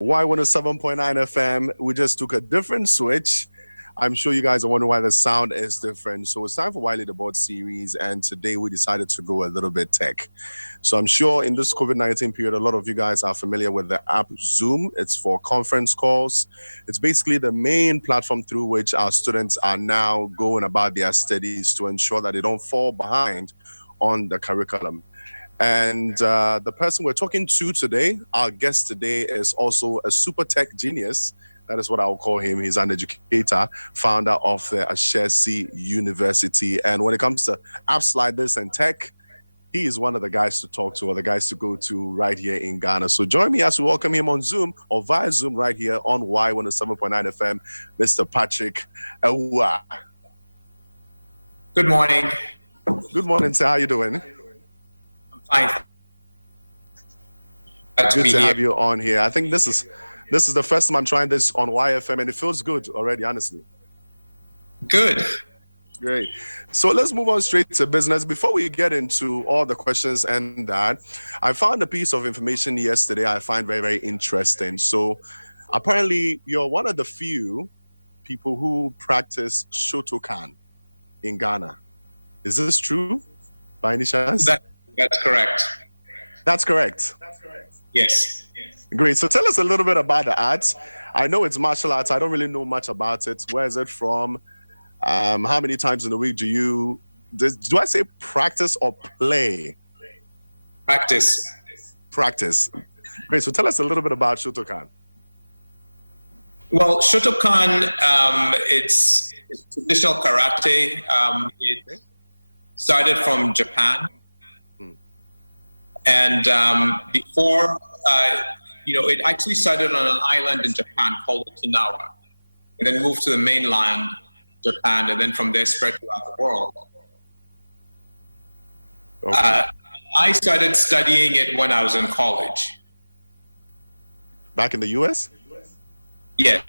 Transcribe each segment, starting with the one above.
Y107.9 FM. We just took a different switch. I'm sure you guys are wondering why the sound is different. So it's time for Wiley the Board series, and today we decided to go a little bit tech. So I'm sure in this COVID-19 period, a lot of you guys are familiar with the app Zoom. It's for conference calls. It's basically the main platform through which our students are now going about their studies to ensure that they don't fall behind on the curriculum. And the person we're talking to today, our guest today, is also a super tech genius. That is what I'll call him. He's an educator, founder of the Ashesi University. And when it comes to apps like this and tech, he is one of the guys to talk to, or the guys to go to right here in Ghana. So join me as we welcome him on Zoom or via Zoom right here on Y107.9 FM, Mr. Patrick Awuah. Good morning. Good morning, sir. How you doing? Fine. Good to have you on here. I think this is the first time I'm trying this on YFM, and it feels good already, honestly. Good. Great. So let's move on straight to business. Before we get into all the questions and that, I found a piece of information yesterday I find very, very interesting. So apparently you're one of the few people who practice Shotokan in Ghana. Is this true by any chance? That's correct. That's correct. Yes. Great. So tell us a little bit about the arts. I know it's martial arts. I don't really know much about it. Where is it from? How many times in a week do I say practice or play? Practice. Practice. Great. So tell us a little bit about Shotokan. Well, Shotokan, it's traditional karate. It started from Japan. And before, it actually started on an island in Japan called Okinawa, and then moved to the mainland, Japan, and then from there spread throughout the world. Okay. I started studying it when I was in college. Back in the U.S.? Yes,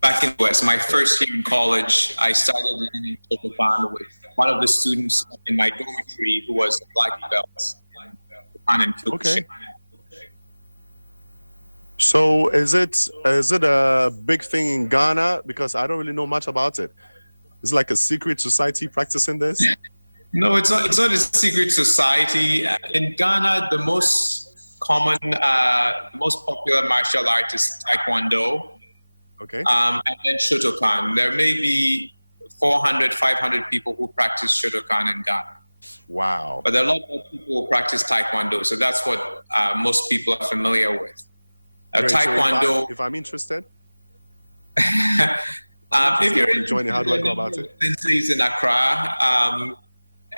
back in the U.S. My first year in college, I started learning Shotokan with one of the students in my dormitory who was a black belt. Okay. So is it a big thing in Ghana? Because I don't really know much about it. It's like a secret society practicing this? No, it's not a secret society. In Ghana, the most common, most popular martial art is Taekwondo. Okay. And then Shotokan. There may be 400, 500 people who practice Shotokan in Ghana. Wow. But there are a lot more people who practice Taekwondo, so that's what most people are familiar with. Taekwondo. So if I'm interested? If you're joining, how do I go about it? Senseis in Accra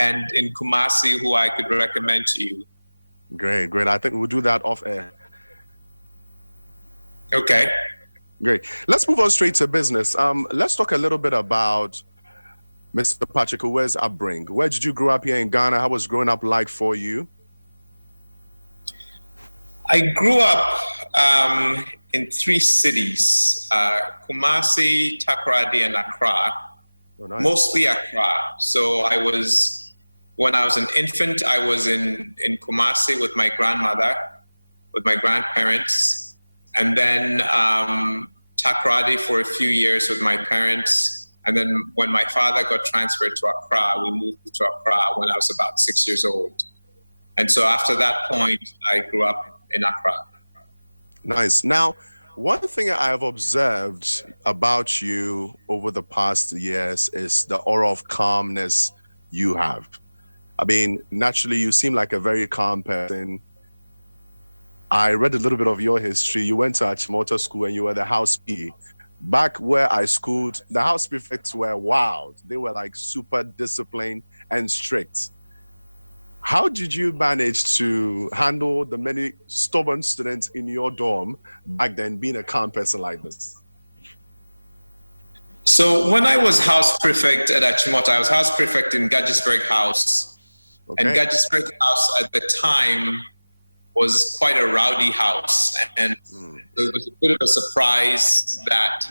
and in Kumasi who I could recommend to you. Great. I think we'll do that off air. Okay. Great. Let's move on straight to business. Let's talk a little bit about Mr. Patrick Awuah's upbringing. Where did you grow up here in Ghana? How was growing up like for you? I grew up in three cities, Kumasi, Takoradi, and Accra. Oh, nice. Mostly Accra. So when I was an infant, I was in Kumasi with my grandmother, with my grandparents, and then Takoradi for a few years with my parents. And then when my father got transferred to Accra, we moved to Accra when I was about 6 years old. And so after that point, I grew up in Accra. Nice. Now, one thing I have observed about you over the past years is the aura of calmness you have. I mean, naturally, you seem like a very calm person. I read a little bit of your history. You went to Achimota School and you were the house PE. Back where I schooled, the house prefects were wild. They were like super disciplined and strict. How did you manage to handle the many stubborn students in your dorm back then, being a calm person like this? So when I was house prefect at Achimota, I was house prefect in Gadgisburg House. Okay. And Gadgisburg House at the time was quite a rowdy house, and it was a bit of a surprise that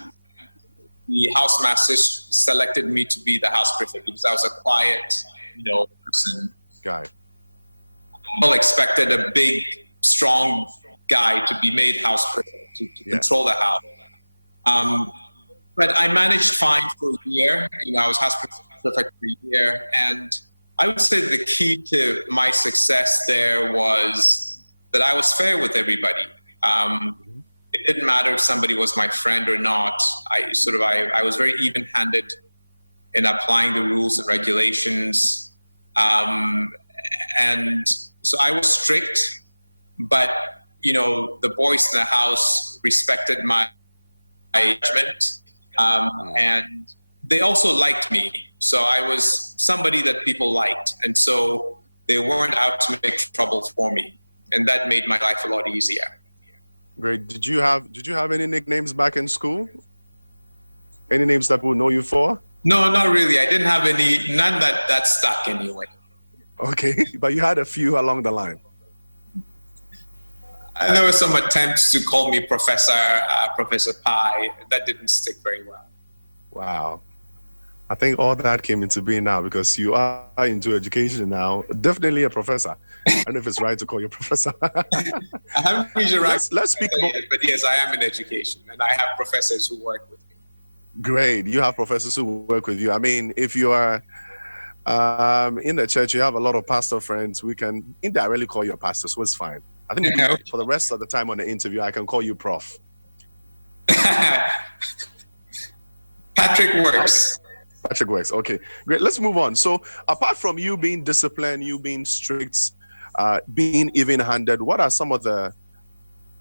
the housemaster selected me to be the house prefect because I was a quiet, person. Guy. People expected a big, strong guy to be made house prefect, to control the house. But I managed fine for a year. I was house prefect for a year. And I would say the key to my success there was that I was fair with everybody. It didn't matter if somebody was my friend or not. I was very even-handed in applying the rules and regulations. And so I was strict, but, the boys in the house respected my judgment. And they also liked me. So I was somebody that people liked. And so they weren't out to make trouble for me. And that made my life a lot easier. Great. Did you have any nicknames back in school? Any names that people know you for? No, not really. I didn't have none that stuck anyway. Okay, but you had a few along the line. There were some attempts to call me Professor Pi. That didn't stick very well. Wow. I think all that came into being now because you are into education now. Definitely a professor. I don't know if it's right to call you a professor. I haven't reached the right. Let's speak about. But yes, I am in education, and I have professors who work with me. Great. You have professors who work with you. I mean, if you are in the church, you have a lot of pastor friends. We can indirectly call you a pastor, so it's fine. I think for the rest of the time on the interview, I can call you Prof. Patrick works. Patrick works. Okay, great. Let's move on. So apart from you being disciplined, you being strict, being even-handed, what are some of the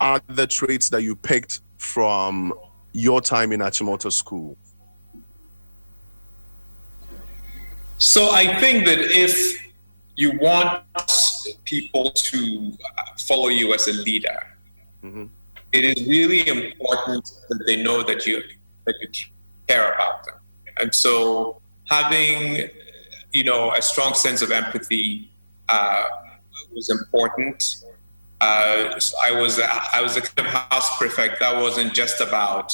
other traits that you picked from your time in Achimota School? So I think that if you want people to follow you as a leader, it is really important that they know that you care about them. And so having, a strong sense of empathy was important. So I was a kind of house prefect. That wasn't just about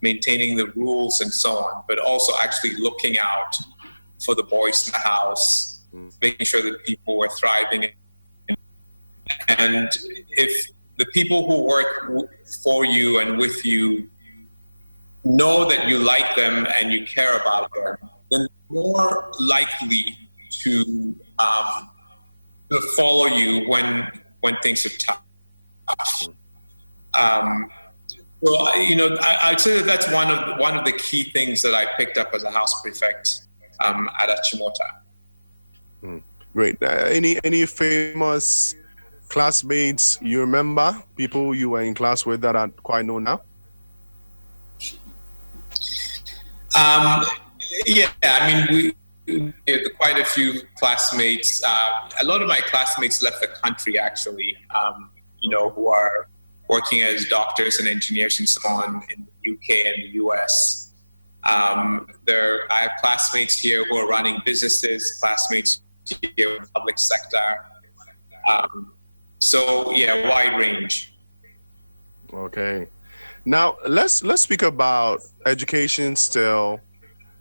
maintaining the rules and so on, but also actually looking out for the boys in the house, making sure that people were thriving. And if the people who work for you and with you know that you like them and you care about them, then more likely to follow you when things are tough. So I'd say that's one of the key things that I picked up as a house prefect at Achimota. Great. Any famous classmates you remember? People you were in class with that are quite known now? Yeah, I mean, we had quite a few classmates. A lot of my classmates left the country, actually, who are working as doctors and engineers and so on in the UK and the US. I have classmates here who are running businesses, classmates here in the public sector. So, yeah, wide range. Okay. Now, let's speak about education still.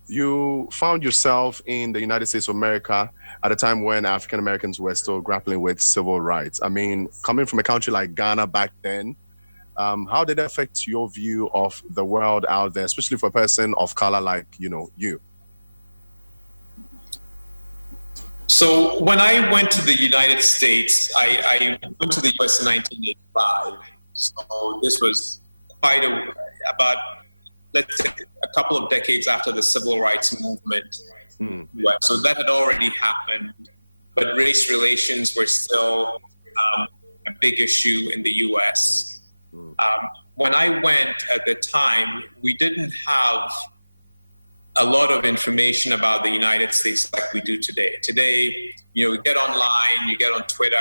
You found yourself in the United States of America at a time when African Americans were still grappling with civil rights. I mean, coming from a country like Ghana back then, how did it affect your view of the world out there, especially for a person of color like, you? So when I went to the United States, I went to the US in 1985. So this was about, let's say, a couple of decades after the civil rights movement. So that had already happened, but race relations were still a big issue in the US. When I went at the time, we didn't have a lot of information about the United States like we do today. Today, you get online, you get on Twitter,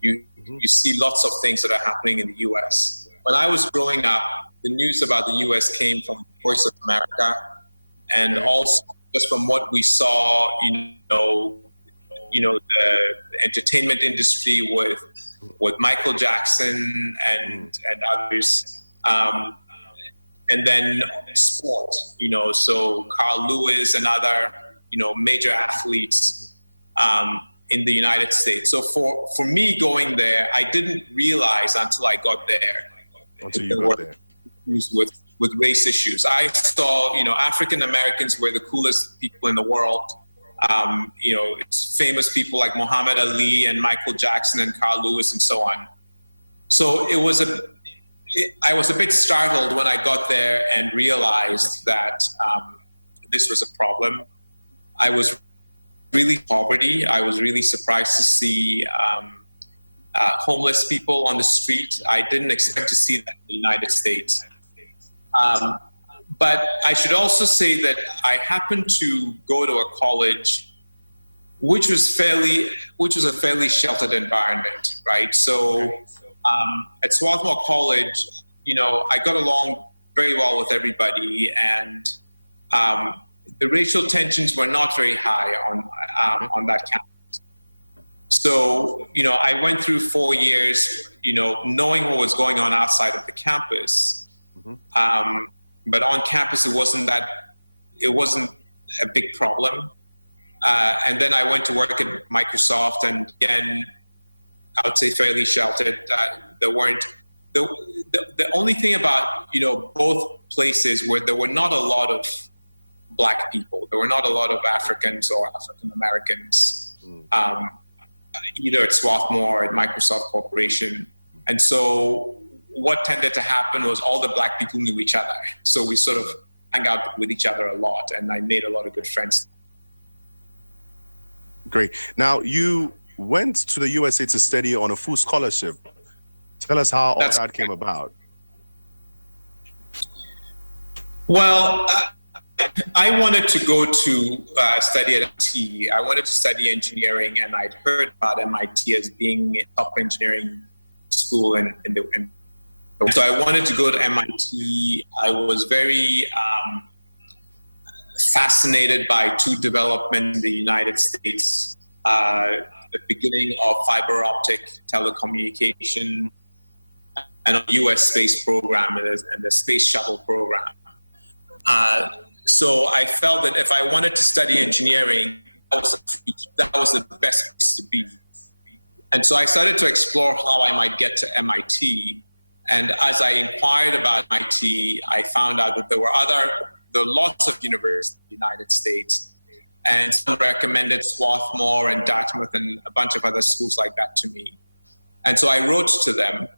you see lots of things that are happening in the US. When I was growing up, the news about the US came from Voice of America, and also just from what we saw, the entertainment industry with Michael Jackson and others, and then sport. So Carl Lewis and other major athletes in the United States. So for me going there, I didn't realize until I got there. Until you got there. With race issues. I saw, African Americans were the coolest people in the world. It's famous people like Muhammad Ali and Michael Jackson and Carl Lewis and so on. So I was a bit startled when I got there and realized that this was a problem. I was really poverty. I was really surprised to see homeless people on the street. I didn't expect to see that in the United States. But I should also say that I happened to go to a college which was a fairly sheltered environment, right? So at Swarthmore College, I got along very well with everybody, and the racial tensions were not very high on that campus. So, I went through 4 years, knowing what was going on outside of the campus. Mm-hmm. But on campus, it wasn't a big problem. And then I went to work at Microsoft, and again, I would say fairly sheltered. The only thing about, both places where there were not a lot of Black people. There were not a lot of Africans or African Americans, either at Swarthmore or at Microsoft Corporation. And so what tended to happen was all the Black people knew each other. So we sort of hung out with each other a lot, and I made a lot of good friends. Great. Now, you went to the USA to study on a full scholarship. Tell us how all that came about. Well, I wanted to go to study at MIT. I wanted to study engineering, and I'd heard about MIT as being a top engineering school so I wanted to go to MIT. I was very fascinated by two developments in the United States, the beginning of fiber optic telecommunication and a U.S. space program and the space shuttle program. So I felt that if I wanted to study engineering, that was the best place to be. And so I started to explore how I might get to MIT. And as I inquired about MIT, I found out that there were lots of universities in the United States, and some recommended Swarthmore and Dartmouth and a bunch of other schools like that to me. And so I wrote to them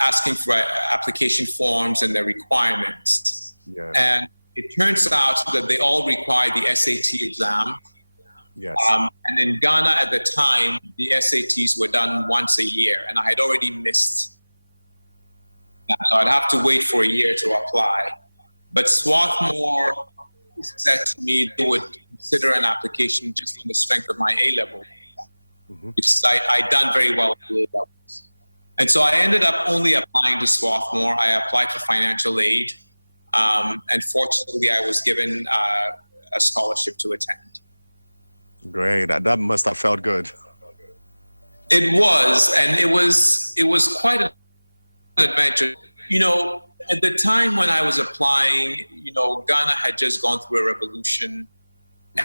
asking for application forms and their requirements. Yeah. And it turns out that they all require the SAT exam. Yes. And in Ghana at the time, the SATs were done once a year, and I had already missed that. So I'd have to wait for a year to apply. But Swarthmore said to me they would consider an application just on the strength of my A-level, which I'd done very well with the A-levels. And so I ended up only applying to Swarthmore. I applied for financial aid, and fortunately I was given a scholarship to attend. Great. That must have felt good. It was, and it was quite an adventure. At the time when I was applying, Ghana had just gone through a revolution,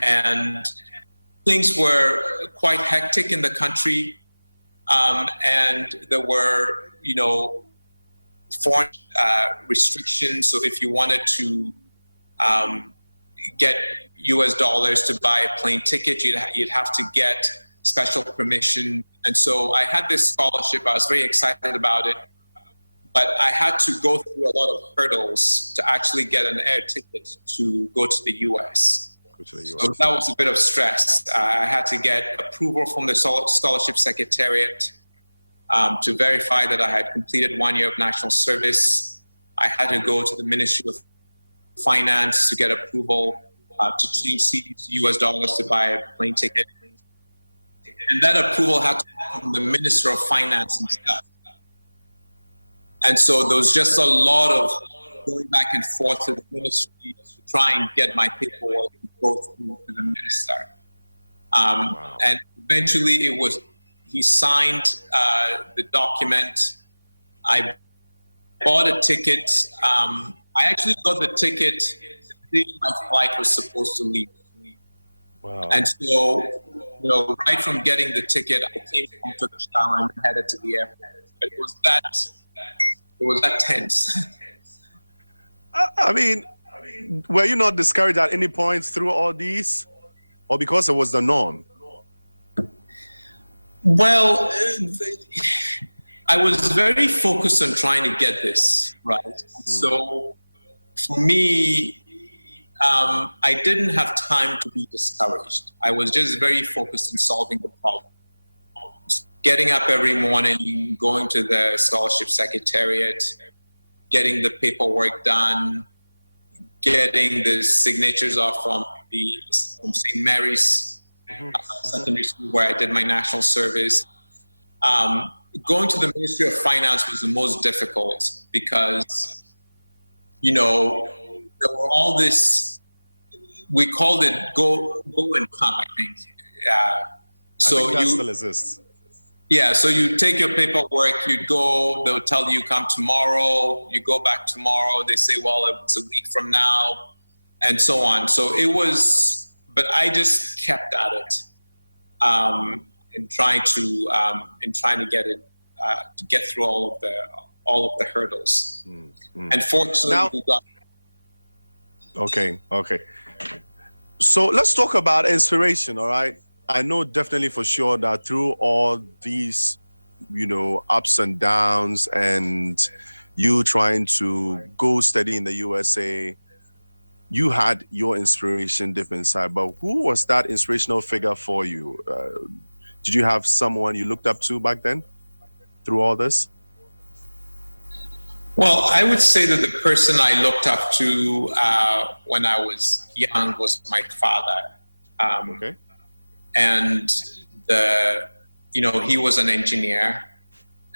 and things were quite hectic in the country. And there were, foreign restrictions. So if you wanted to get US dollars to buy a plane ticket, you'd have to get special permission. And so I had this scholarship. I was very excited about it, but I had to go through a lot of hurdles to actually get an air ticket to go to the US. So that was a bit of stress. I had to get approval from the scholarship secretariat to verify that I had completed 1 year of national service. I had to go to the Ministry of Finance to get approval to change CDs to US dollars to buy a plane ticket. And that approval had to come from the Minister of Finance himself. And so there was just a lot of going back and forth to the ministry to try and get my paperwork to go through to the minister. Wow. And eventually he signed the document. I bought a ticket. I actually got the ticket the day my flight was supposed to leave. Wow. And so right from getting the ticket, I came home, took a shower, and headed to the airport. It was that tense. I mean, were you not discouraged at any point through all these, or because it was the norm? Well, I was very focused on trying to get this right. So for me, I didn't have time to be discouraged. I was just very focused on solving the problem. Getting up every morning, going to the scholarship secretariat, getting the paperwork done, getting the signatures off from St. Mary's Secondary School where I did my national service. Going to the Ministry of Finance was the most difficult because, there were all this, we called it go and come, I think. So I think that still exists. Yeah, so you take your paperwork, you go, they'll tell you come tomorrow, you go back tomorrow, they say, well, it's a week from now, and so on. So it was, but I just kept at it, in trying to get it, to get through all of the hurdles. And fortunately, now, we got. Okay. So let's talk about inspiration, all right? I know definitely for sure that through all these, ups and downs and you trying to go study in the USA, you had your inspiration deep inside. But who was that inspirational figure for you? Did you have someone you looked up to back then through all this? Well, I would say that the person I looked up to when I was young was my father. Okay. And he was an engineer,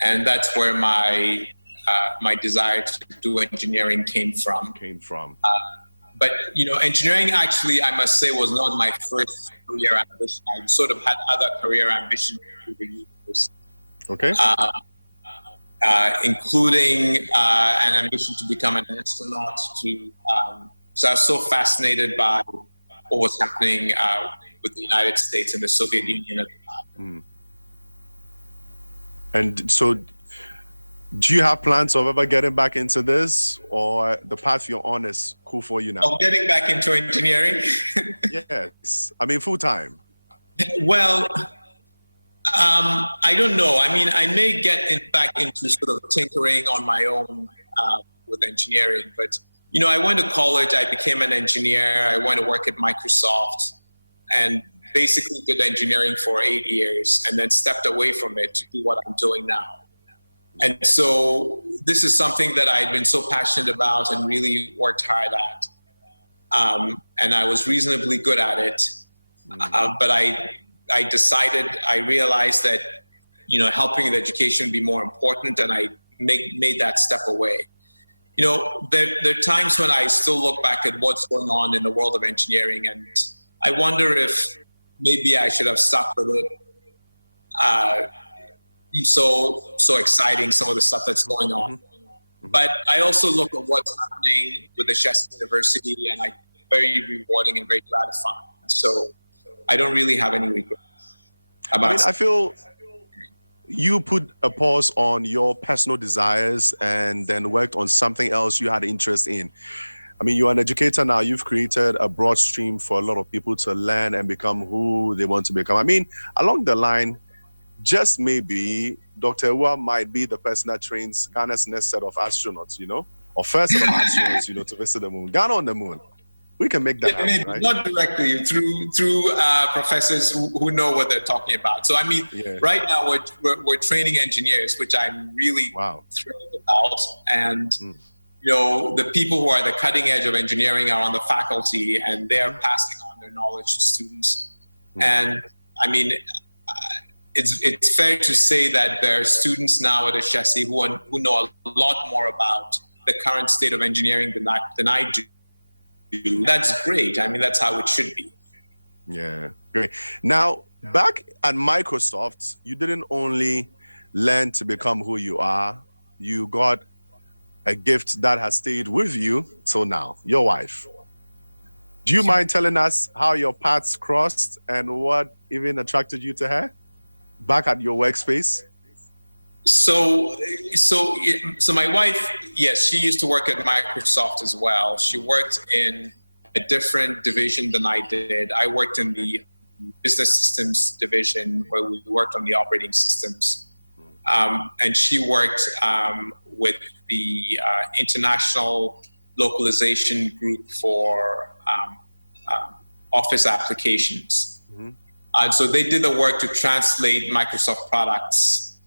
and that's where my desire to do engineering came from. But engineering actually, I must say, was not my first career ambition. I sort of had other career ambitions through the years. Okay. Including an ambition to become an astronaut. So I was so fascinated by what was happening with the United States and the Soviet Union at the time. And so, do you have plans of ever getting back into this, or the path you're on is cool for you now? Oh, getting back into engineering? Yes. I mean, full time. Well, I don't know. I mean, I may get back into sort of tinkering on my own with engineering, but, I went to college, I became an engineer, I went to work at Microsoft, and basically did engineering for 8 years and then stepped away from it to do what I'm doing now. And so this is something that I'd been so passionate about and really worked hard at. And I was reasonably good at it. But I realized that, helping with education would be more important, and I made that step away. There are times when I still look back at what's going on in the world of engineering, and I wonder if maybe I should have stuck with it. So exciting, some of the stuff that's going on. But I also look at what's happening with the Shasta University, and it's very rewarding and very gratifying. So I don't really have any regrets about it. I feel you put a pause on your personal desires and then worked on something else you had interest in. I mean, you're an educator now. You've created a broad stream for a lot of people to learn and become who they want to become. I mean, along the line, just maybe Dr. Awuah might be the person that trains Ghana's next set of astronauts, or first set of astronauts, to visit the moon. Ghana on the moon. We can make that happen, right? Not directly, through professors who know what they're talking about. So, I mean, right now we're training engineers, which I'm really thrilled about. And the people who are the cutting edge of engineering are on the faculty, and they're passing on their knowledge to students. And I mean, it's fair to say that there are students now at Ashesi who know a lot more about the current state of engineering than I do. That's great. I mean, that's how it should be. Yeah, great. Now, back at Microsoft, you didn't only learn to become who you are, you got a gift that has stayed with you till now, your wife. Do you mind telling us how your paths crossed and what even attracted you to her back at your workspace? So my wife, yes, she used to work at Microsoft as well. She worked in a different division than I did. I worked in the business systems division where we worked on the operating systems. And she worked with the international localization group for office applications. And so they did the work to translate Microsoft products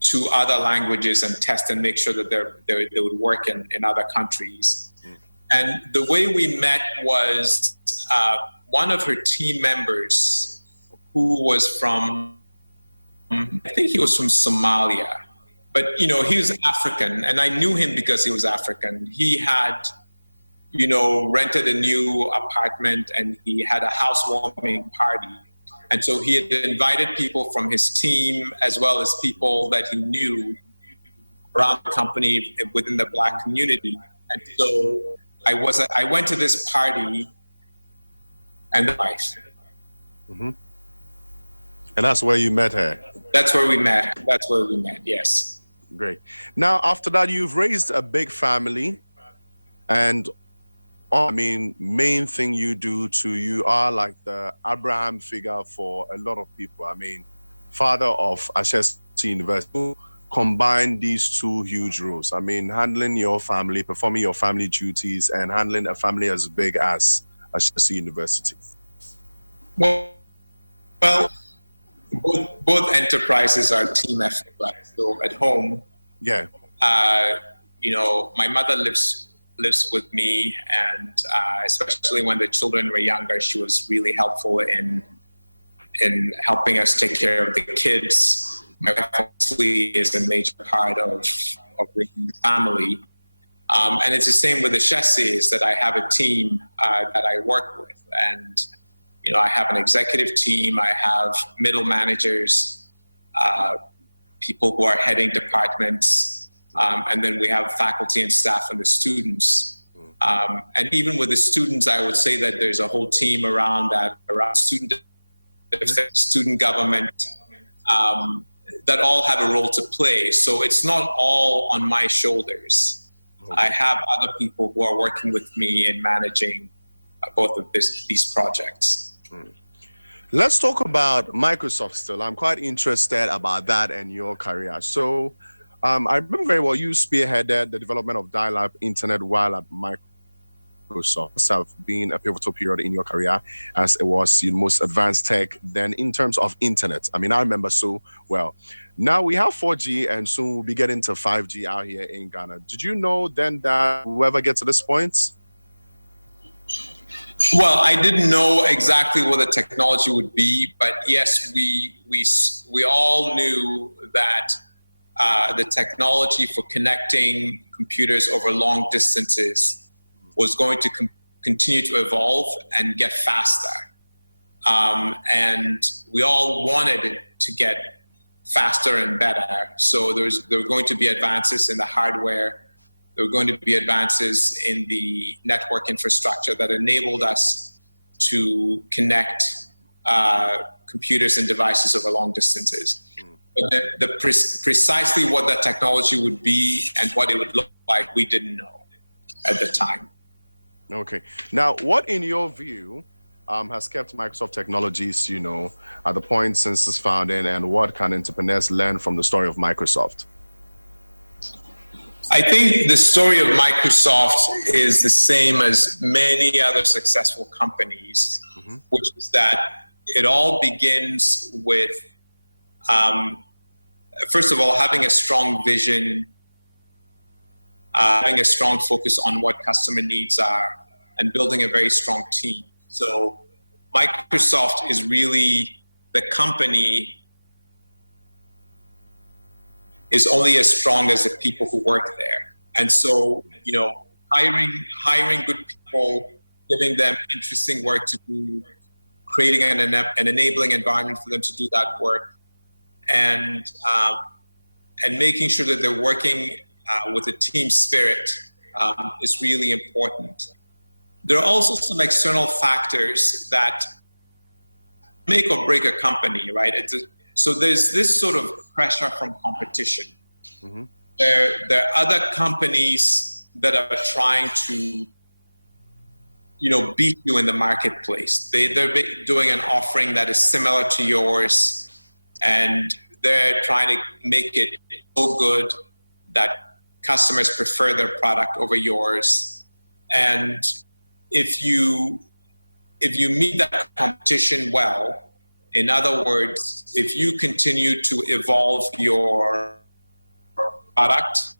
to other languages and test and make sure that they would work in other countries. And the way we met was one of her team members who was from, I think he was from Somalia, but he was African, and I knew him because he was African. He had, rented a new apartment and he had a housewarming party. And so he had invited people from his team as well as people that he knew around the company within the Black community. And so I went to this party and the wife. And that's where you met her? That's where we met. Yes. Great. Now, after that, you've raised a big family. And main thing you do you are like the Abraham figure for a lot of people. Father of Ashesi University, combine these two huge roles. Handling your family, performing your family duties, and handling a family as big as Ashesi University. Well, both enterprises are team effort. Right? So at home, my mother lives with me, and especially when the children were younger, she was really helpful in helping us take care of the kids. My wife obviously is a major part of raising the family. And it's the same with the Shesis, that I have a team that I work with. And, I have an executive team, I have middle managers, people who are heading departments, and then we have faculty and staff and the students. And even with the students, I would say that there's a whole team around student government, that all have a role to play. So it's not all on my shoulders. I have other people who are working with me in managing both of these projects. Let's talk about Microsoft still. I'm quite interested about that and your career. So I remember very well you spearheaded the development of dial-up internet while at Microsoft. Must have been a pivotal period in your career, as it was the most advanced tech then in terms of internet. I remember so well. Now we have 4G and soon we'll be getting to 5G out here in Ghana. Did you know then that we'll ever get to this point? Well, I didn't know exactly what the technology would be, but yes, we all knew that the technology for connecting computers over long distances was going to continue to evolve and get faster. And we all wanted it to get faster and better. So there were going to be advances in the hardware. There were going to be advances in the network infrastructure that enabled us to connect computers and devices over long distances. But precisely what that technology would be and what it would look like, we didn't know at the time. Okay. Now, what in your view has kept Microsoft Technologies, at the point since its founding, and what can entrepreneurs learn from the story of Microsoft? I think the story of Microsoft is the same as many other successful companies, which is that it all begins with, first of all, having a strong vision, having a strong focus on what customer needs are, and building a very strong team. So Microsoft is really the company is only as strong as the people who work there. And so, hiring good people, giving them interesting work to do, creating an enabling environment for them to do that work, and making sure that they're working with a team spirit is really important. there are also some external factors that make or break a company, right? So there's this sort of pressure from competition. Mm-hmm. There are other companies that are trying to, beat you in the marketplace. They're doing an offering that is similar to yours, and they're trying to make it so good that customers prefer their product over yours. And if you meet that competition well, in other words, if you continue to evolve your product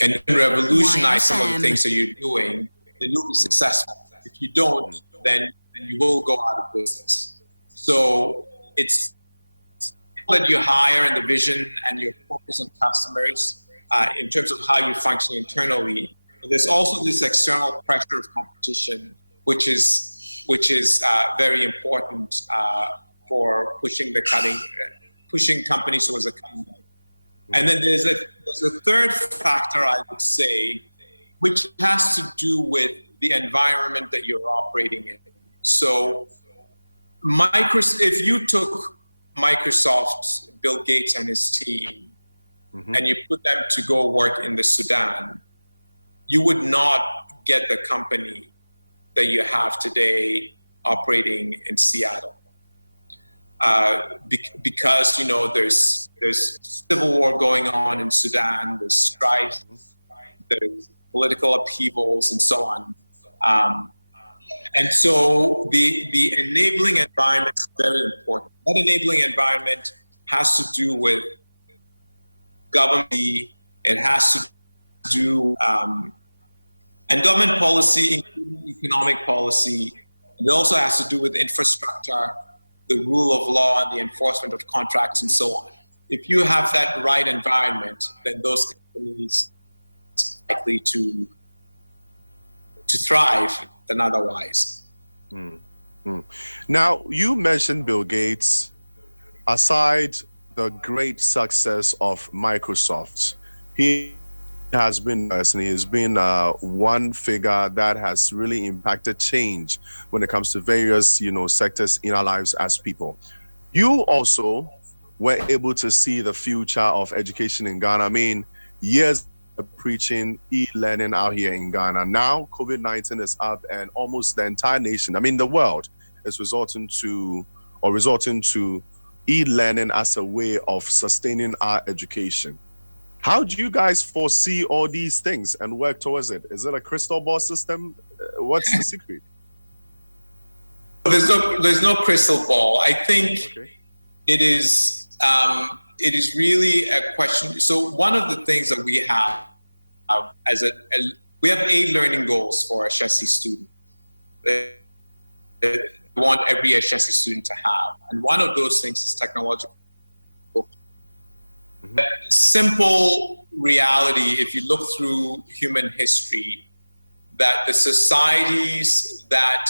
and revolutionize some of the things that you're doing, then you'll be successful. If you don't, then you will go out of business. So it's that you hire and the vision and your focus on customers in terms of how you function internally. There's also this external pressure of competition, which is very important for pushing companies towards a cutting edge. And then there's a third factor, I would say, which has to do with the environment that you're operating in. So, if you took Microsoft's Bill Gates and his team, mm-hmm. and you put them to go work in the Sudan, you would not get the company that you have today operating in Seattle. Because there's civil war going on in Sudan, there's strife, there's political upheavals, and so on. And so the enabling environment is very important. That enabling environment has to do with government, it has to do, and government policy, including economic policy. It also has to do with infrastructure, the rule of law, and the enforcement of contracts, and so on. If you have that right environment, then those companies are likely to thrive than otherwise. Mm-hmm. Now, you mentioned Bill Gates. Aside the great success of Microsoft, he has been one figure that has really impacted change when it comes to various sectors in our lives as people. You also were able to see the future of education in Ghana. I mean, years of preaching e-learning out here in Ghana. Now COVID-19 is up, and almost the entire nation, I mean the world, is resorting to e-learning as a way of sustaining our education. How do you guys foresee all these things and work towards it? Is it a crystal ball system? What's the secret? There's no crystal ball. I think it is really a question. So one of the things that we have we have 8 learning goals for a Shesi student. We want every Shesi student to have, and one of those things is technological. Mm-hmm. Simple reality, if you look through human history, that the societies that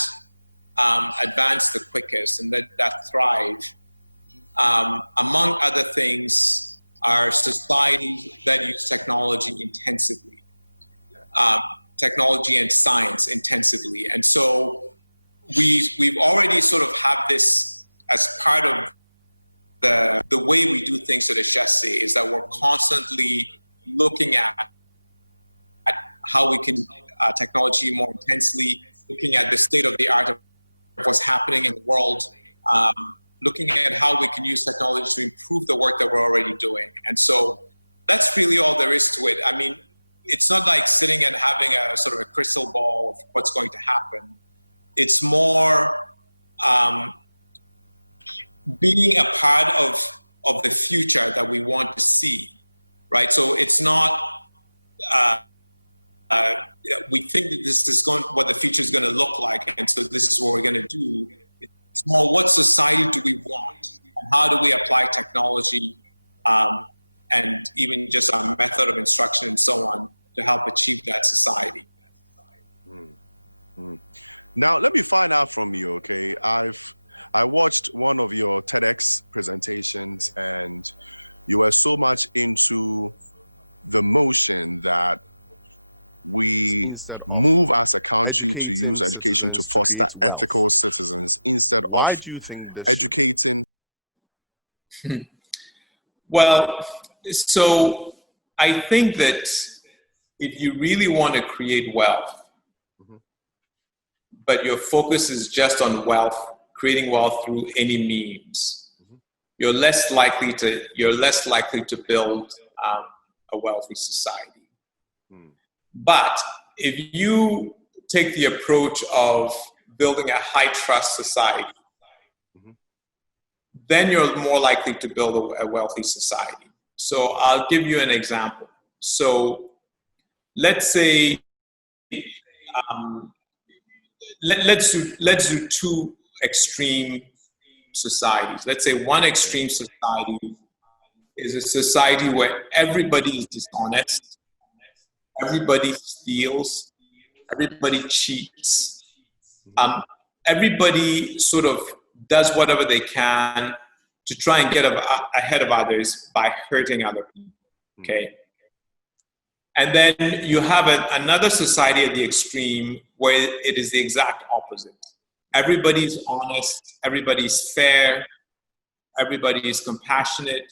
advance the quickest and that thrive, among other things, are societies that use technology intensively, technology and science intensively. And so we've already sort of have this as part of the way we do things at Ashesi, is that we're constantly looking at how we can technology more intensely, looking at the state of the art of what's happening in the world, looking at how we can use technology to improve the work that we're already doing. And so that's really all there is to it. I mean, it's not like sitting and having a sort of a crystal ball of what's going to happen. It's more being a part of the future that we want to see, right? So it's not, we think that this is what the future is going to look like, and so this is what we're going to do. It's more, what society do we want? And how do we apply technology and even just our method of instruction and so on to help achieve that society? Mm-hmm. Now, let me find out from you, okay? I watched one of your TEDx presentations, and you were so much into the motion that we move as a country to use education to foster ethical citizens instead of educating? Well, so I think that if you really want to create wealth, but your focus is just on wealth, creating wealth through any means, you're less likely to build a wealthy society. But if you take the approach of building a high trust society, then you're more likely to build a wealthy society. So I'll give you an example. So let's say let's do two extreme societies. Let's say one extreme society is a society where everybody is dishonest, everybody steals, everybody cheats, everybody sort of does whatever they can to try and get ahead of others by hurting other people, okay? And then you have another society at the extreme where it is the exact opposite. Everybody's honest, everybody's fair, everybody is compassionate,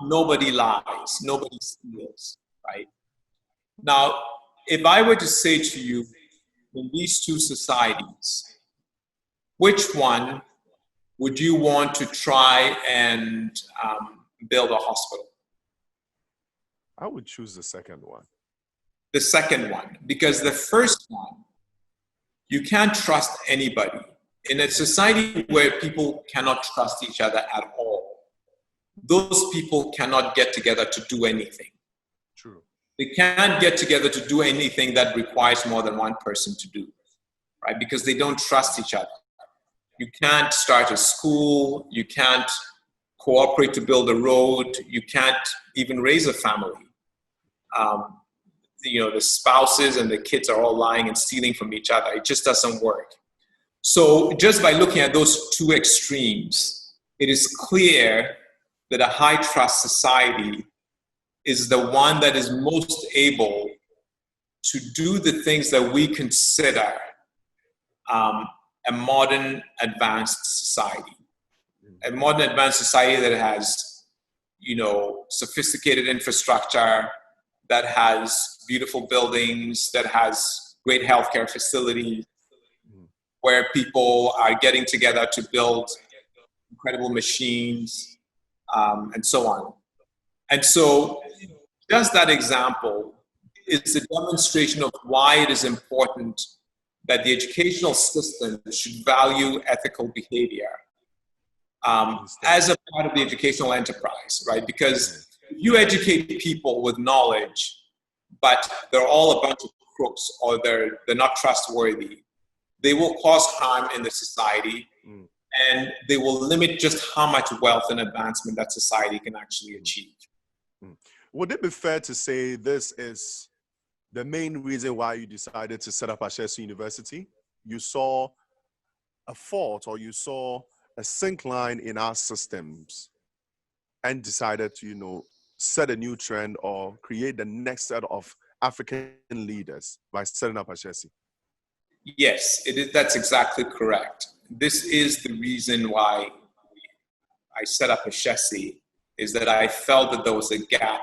nobody lies, nobody steals, right? Now, if I were to say to you, in these two societies, which one would you want to try and build a hospital? I would choose the second one. The second one, because the first one, you can't trust anybody. In a society where people cannot trust each other at all, those people cannot get together to do anything. True. They can't get together to do anything that requires more than one person to do, right? Because they don't trust each other. You can't start a school, you can't cooperate to build a road, you can't even raise a family. The spouses and the kids are all lying and stealing from each other. It just doesn't work. So just by looking at those two extremes, it is clear that a high trust society is the one that is most able to do the things that we consider a modern advanced society. A modern advanced society that has, sophisticated infrastructure, that has beautiful buildings, that has great healthcare facilities, where people are getting together to build incredible machines, and so on. And so just that example is a demonstration of why it is important that the educational system should value ethical behavior as a part of the educational enterprise, right? Because if you educate people with knowledge, but they're all a bunch of crooks or they're not trustworthy, they will cause harm in the society, and they will limit just how much wealth and advancement that society can actually achieve. Would it be fair to say this is the main reason why you decided to set up Ashesi University? You saw a fault, or you saw a sink line in our systems and decided to, set a new trend or create the next set of African leaders by setting up Ashesi? Yes, it is. That's exactly correct. This is the reason why I set up Ashesi, is that I felt that there was a gap,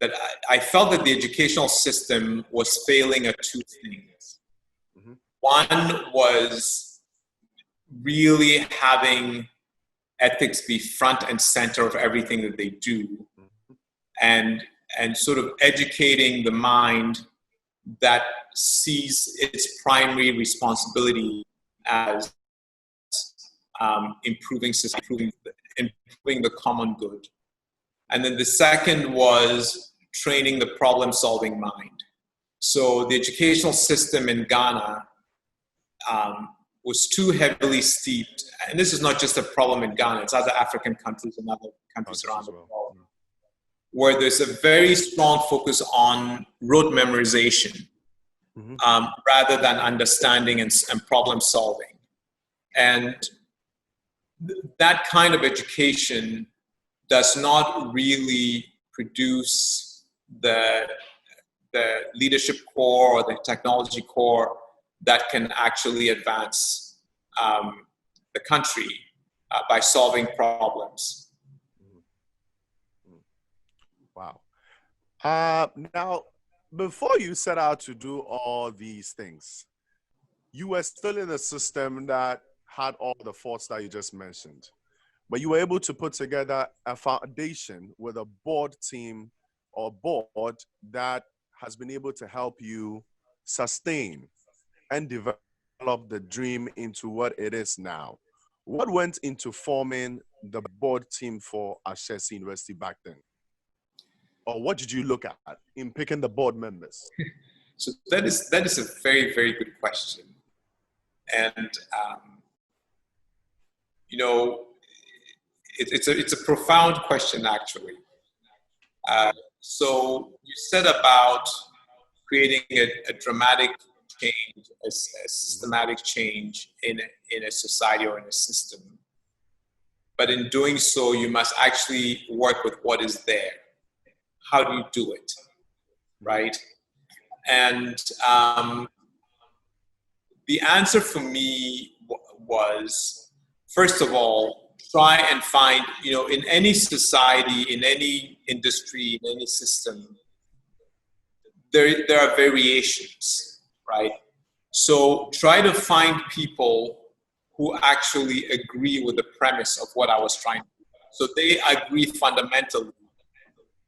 that I felt that the educational system was failing at two things. One was really having ethics be front and center of everything that they do, and sort of educating the mind that sees its primary responsibility as improving the common good. And then the second was training the problem-solving mind. So the educational system in Ghana was too heavily steeped, and this is not just a problem in Ghana, it's other African countries and other countries around the world, where there's a very strong focus on rote memorization, rather than understanding and problem solving. And that kind of education does not really produce the the leadership core or the technology core that can actually advance the country by solving problems. Wow. Now, before you set out to do all these things, you were still in a system that had all the faults that you just mentioned, but you were able to put together a foundation with a board team or board that has been able to help you sustain and develop the dream into what it is now. What went into forming the board team for Ashesi University back then? Or what did you look at in picking the board members? So that is a very, very good question. And, you know, it's a profound question, actually. So you said about creating a dramatic change, a systematic change in a society or in a system. But in doing so, you must actually work with what is there. How do you do it, right? And the answer for me was, first of all, try and find, you know, in any society, in any industry, in any system, there are variations, right? So try to find people who actually agree with the premise of what I was trying to do. So they agree fundamentally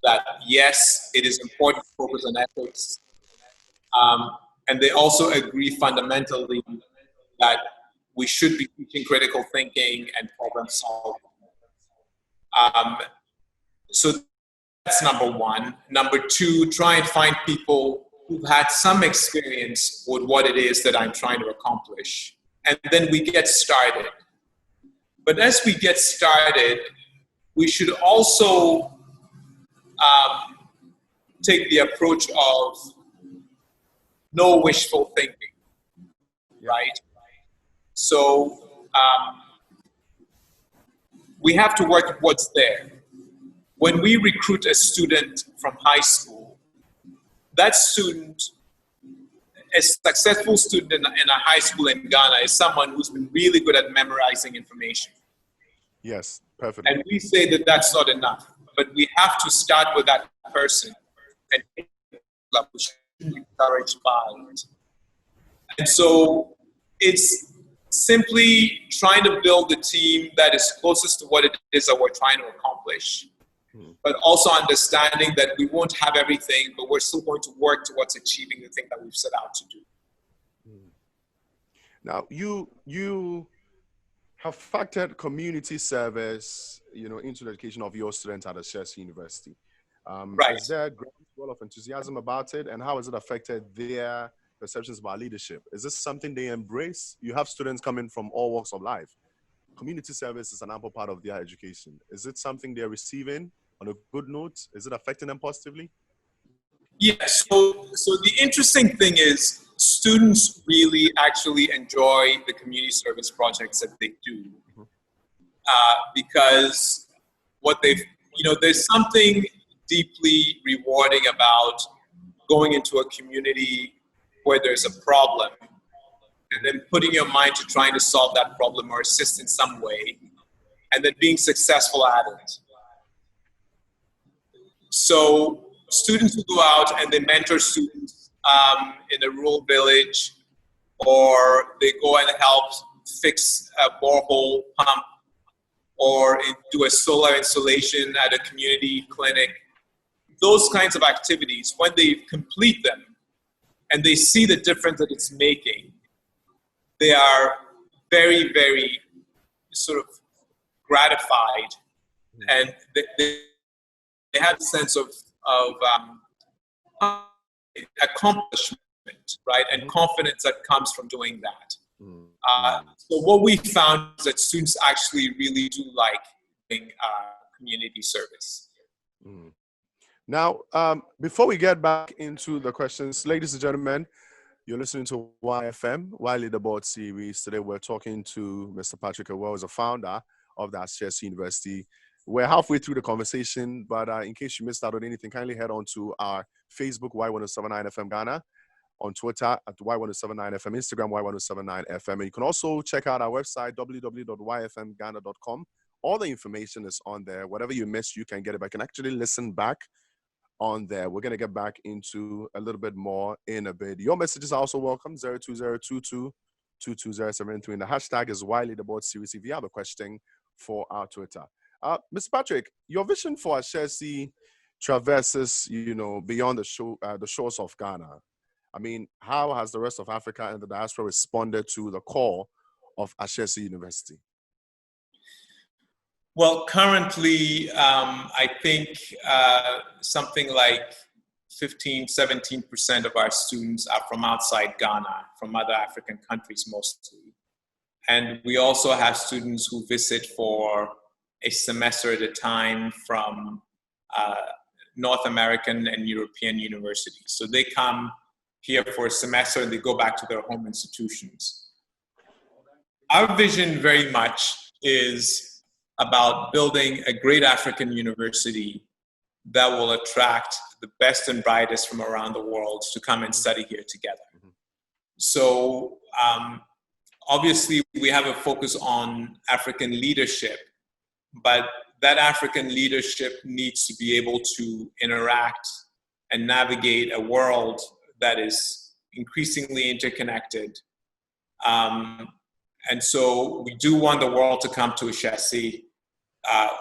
that yes, it is important to focus on ethics. And they also agree fundamentally that we should be teaching critical thinking and problem solving. So that's number one. Number two, try and find people who've had some experience with what it is that I'm trying to accomplish. And then we get started. But as we get started, we should also take the approach of no wishful thinking, right? So we have to work with what's there. When we recruit a student from high school, that student, a successful student in a high school in Ghana is someone who's been really good at memorizing information. Yes, perfect. And we say that that's not enough, but we have to start with that person and we should be encouraged by it. And so it's simply trying to build a team that is closest to what it is that we're trying to accomplish. But also understanding that we won't have everything, but we're still going to work towards achieving the thing that we've set out to do. Now, you have factored community service, you know, into the education of your students at Ashesi University. Right. Is there a great deal of enthusiasm about it, and how has it affected their perceptions about leadership? Is this something they embrace? You have students coming from all walks of life. Community service is an ample part of their education. Is it something they're receiving on a good note? Is it affecting them positively? Yes. So the interesting thing is students really actually enjoy the community service projects that they do because what they've, you know, there's something deeply rewarding about going into a community where there's a problem and then putting your mind to trying to solve that problem or assist in some way, and then being successful at it. So students who go out and they mentor students in a rural village, or they go and help fix a borehole pump, or do a solar installation at a community clinic. Those kinds of activities, when they complete them and they see the difference that it's making, they are very, very sort of gratified, and they have a sense of accomplishment, right, and confidence that comes from doing that. So what we found is that students actually really do like doing community service. Now, before we get back into the questions, ladies and gentlemen, you're listening to YFM, Y Leaderboard Series. Today we're talking to Mr. Patrick Awuah, who is a founder of the Ashesi University We're halfway through the conversation, but in case you missed out on anything, kindly head on to our Facebook, Y1079 FM Ghana, on Twitter at Y1079 FM, Instagram, Y1079 FM. And you can also check out our website, www.yfmghana.com. All the information is on there. Whatever you missed, you can get it back. You can actually listen back on there. We're going to get back into a little bit more in a bit. Your messages are also welcome, 02022 22073. And the hashtag is Wiley the Board Series if you have a question for our Twitter. Mr. Patrick, your vision for Ashesi traverses, beyond the shores of Ghana. I mean, how has the rest of Africa and the diaspora responded to the call of Ashesi University? Well, currently, I think something like 17% of our students are from outside Ghana, from other African countries mostly. And we also have students who visit for a semester at a time from North American and European universities. So they come here for a semester and they go back to their home institutions. Our vision very much is about building a great African university that will attract the best and brightest from around the world to come and study here together. Mm-hmm. So obviously we have a focus on African leadership, but that African leadership needs to be able to interact and navigate a world that is increasingly interconnected. And so we do want the world to come to Ashesi.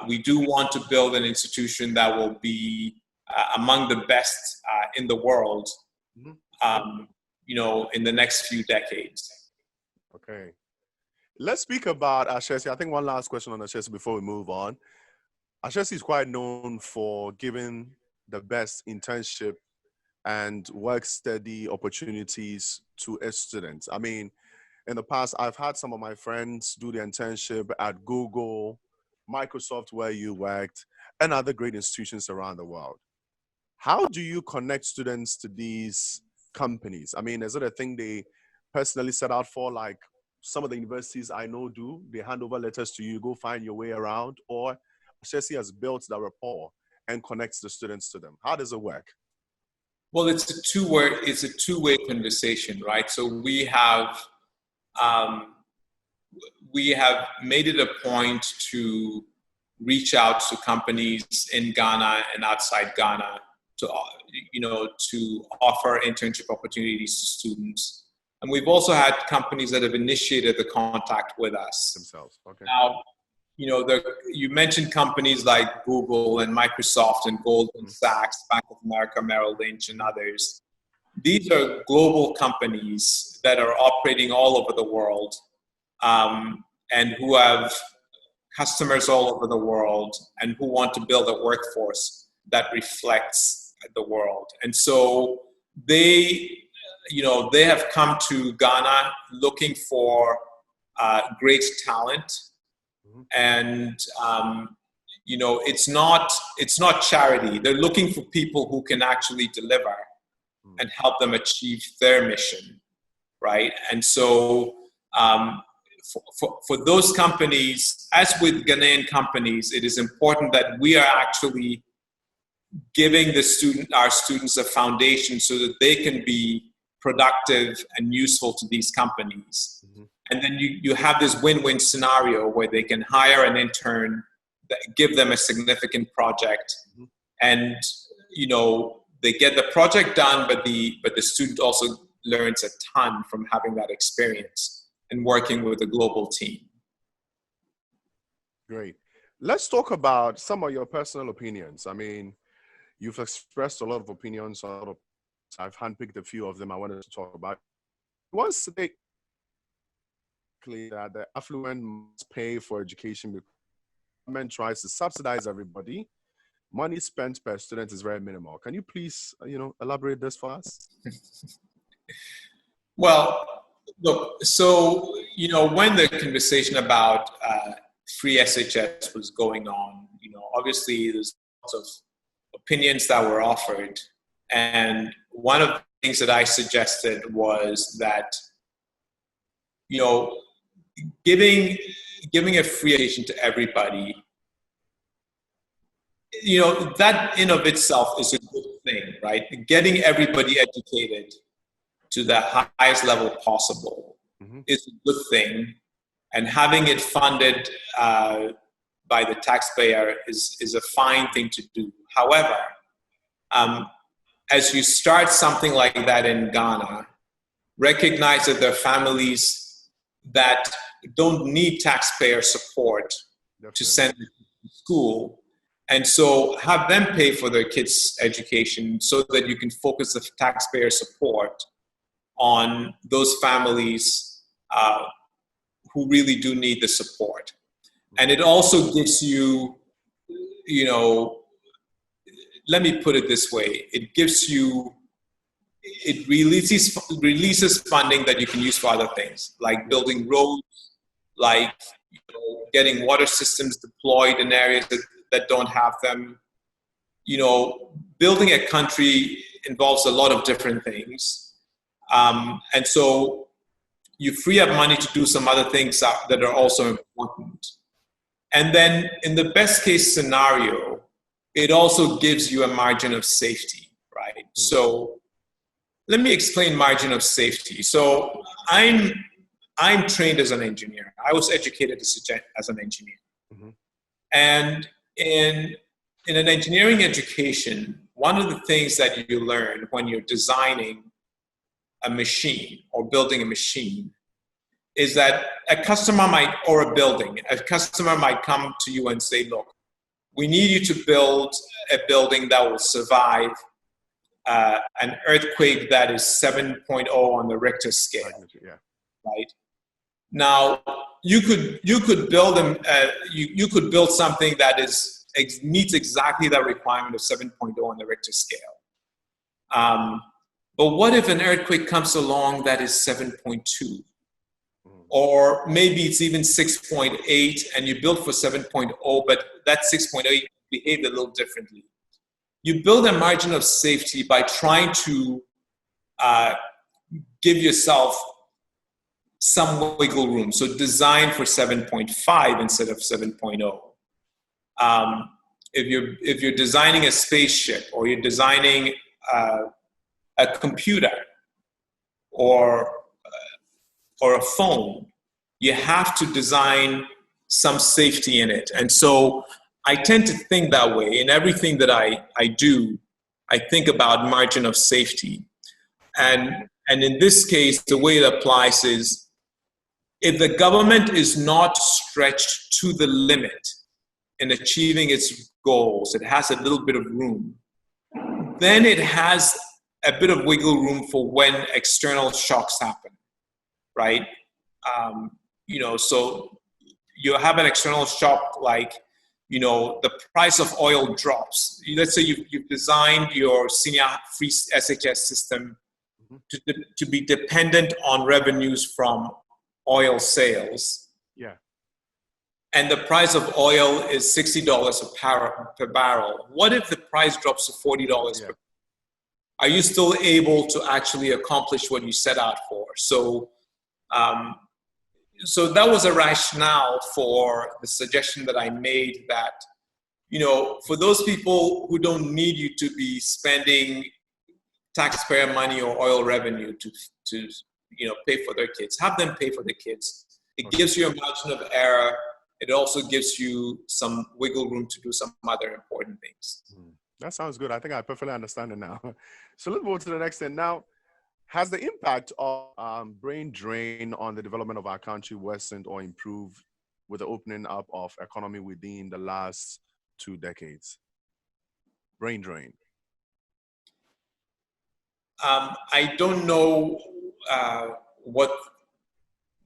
We do want to build an institution that will be among the best in the world, in the next few decades. Okay. Let's speak about Ashesi. I think one last question on Ashesi before we move on. Ashesi is quite known for giving the best internship and work study opportunities to its students. I mean, in the past, I've had some of my friends do the internship at Google, Microsoft, where you worked, and other great institutions around the world. How do you connect students to these companies? I mean, is it a thing they personally set out for, like some of the universities I know do? They hand over letters to you, go find your way around, or Ashesi has built that rapport and connects the students to them? How does it work? Well, it's a two-way conversation, right? So we have made it a point to reach out to companies in Ghana and outside Ghana to offer internship opportunities to students. And we've also had companies that have initiated the contact with us themselves. Okay. Now, you mentioned companies like Google and Microsoft and Goldman Sachs, Bank of America, Merrill Lynch, and others. These are global companies that are operating all over the world and who have customers all over the world and who want to build a workforce that reflects the world. And so they have come to Ghana looking for great talent. And it's not charity. They're looking for people who can actually deliver and help them achieve their mission, right? And so for those companies, as with Ghanaian companies, it is important that we are actually giving our students a foundation so that they can be productive and useful to these companies. Mm-hmm. And then you have this win-win scenario where they can hire an intern, give them a significant project, mm-hmm. and they get the project done, but the student also learns a ton from having that experience and working with a global team. Great. Let's talk about some of your personal opinions. I mean, you've expressed a lot of opinions. I've handpicked a few of them I wanted to talk about. Once they that the affluent must pay for education because the government tries to subsidize everybody. Money spent per student is very minimal. Can you please, elaborate this for us? Well, look, so, when the conversation about free SHS was going on, obviously there's lots of opinions that were offered. And one of the things that I suggested was that, giving a free education to everybody that in of itself is a good thing, right? Getting everybody educated to the highest level possible Mm-hmm. is a good thing, and having it funded by the taxpayer is a fine thing to do. However, as you start something like that in Ghana, recognize that there are families that don't need taxpayer support to Definitely. send them to school. And so have them pay for their kids' education so that you can focus the taxpayer support on those families who really do need the support. And it also gives you, let me put it this way, it releases funding that you can use for other things, like building roads, like getting water systems deployed in areas that don't have them. Building a country involves a lot of different things. And so you free up money to do some other things that are also important. And then in the best case scenario, it also gives you a margin of safety, right? So let me explain margin of safety. So I'm trained as an engineer. I was educated as an engineer. Mm-hmm. And in an engineering education, one of the things that you learn when you're designing a machine or building a machine is that a customer might come to you and say, look, we need you to build a building that will survive an earthquake that is 7.0 on the Richter scale, right? Now, you could build you could build something that meets exactly that requirement of 7.0 on the Richter scale. But what if an earthquake comes along that is 7.2? Or maybe it's even 6.8 and you build for 7.0, but that 6.8 behaved a little differently. You build a margin of safety by trying to give yourself some wiggle room. So design for 7.5 instead of 7.0. If you're designing a spaceship, or you're designing a computer, or a phone, you have to design some safety in it. And so I tend to think that way. In everything that I do, I think about margin of safety. And in this case, the way it applies is, if the government is not stretched to the limit in achieving its goals, it has a little bit of room, then it has a bit of wiggle room for when external shocks happen, right? So you have an external shock, like, the price of oil drops. Let's say you've designed your senior free SHS system to be dependent on revenues from oil sales. Yeah. And the price of oil is $60 per barrel. What if the price drops to $40 per barrel? Are you still able to actually accomplish what you set out for? So that was a rationale for the suggestion that I made, that, for those people who don't need you to be spending taxpayer money or oil revenue to pay for their kids, have them pay for the kids. It gives you a margin of error. It also gives you some wiggle room to do some other important things. That sounds good. I think I perfectly understand it now. So let's move to the next thing. Now, has the impact of brain drain on the development of our country worsened or improved with the opening up of economy within the last 2 decades? Brain drain. I don't know what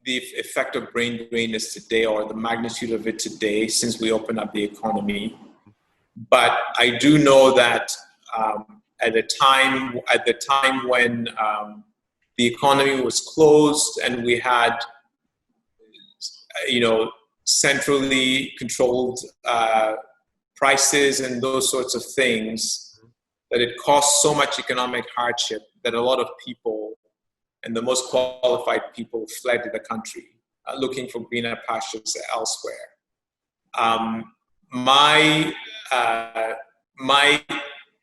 the effect of brain drain is today, or the magnitude of it today, since we opened up the economy. But I do know that at the time when the economy was closed and we had, centrally controlled prices and those sorts of things, that it caused so much economic hardship that a lot of people, and the most qualified people, fled the country, looking for greener pastures elsewhere. my my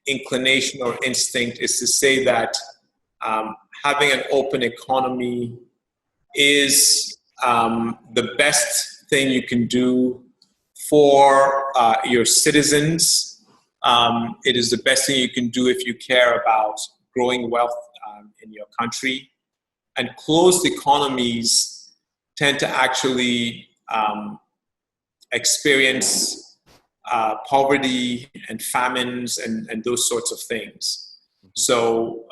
inclination or instinct is to say that having an open economy is the best thing you can do for your citizens. It is the best thing you can do if you care about growing wealth in your country. And closed economies tend to actually experience poverty and famines and those sorts of things. So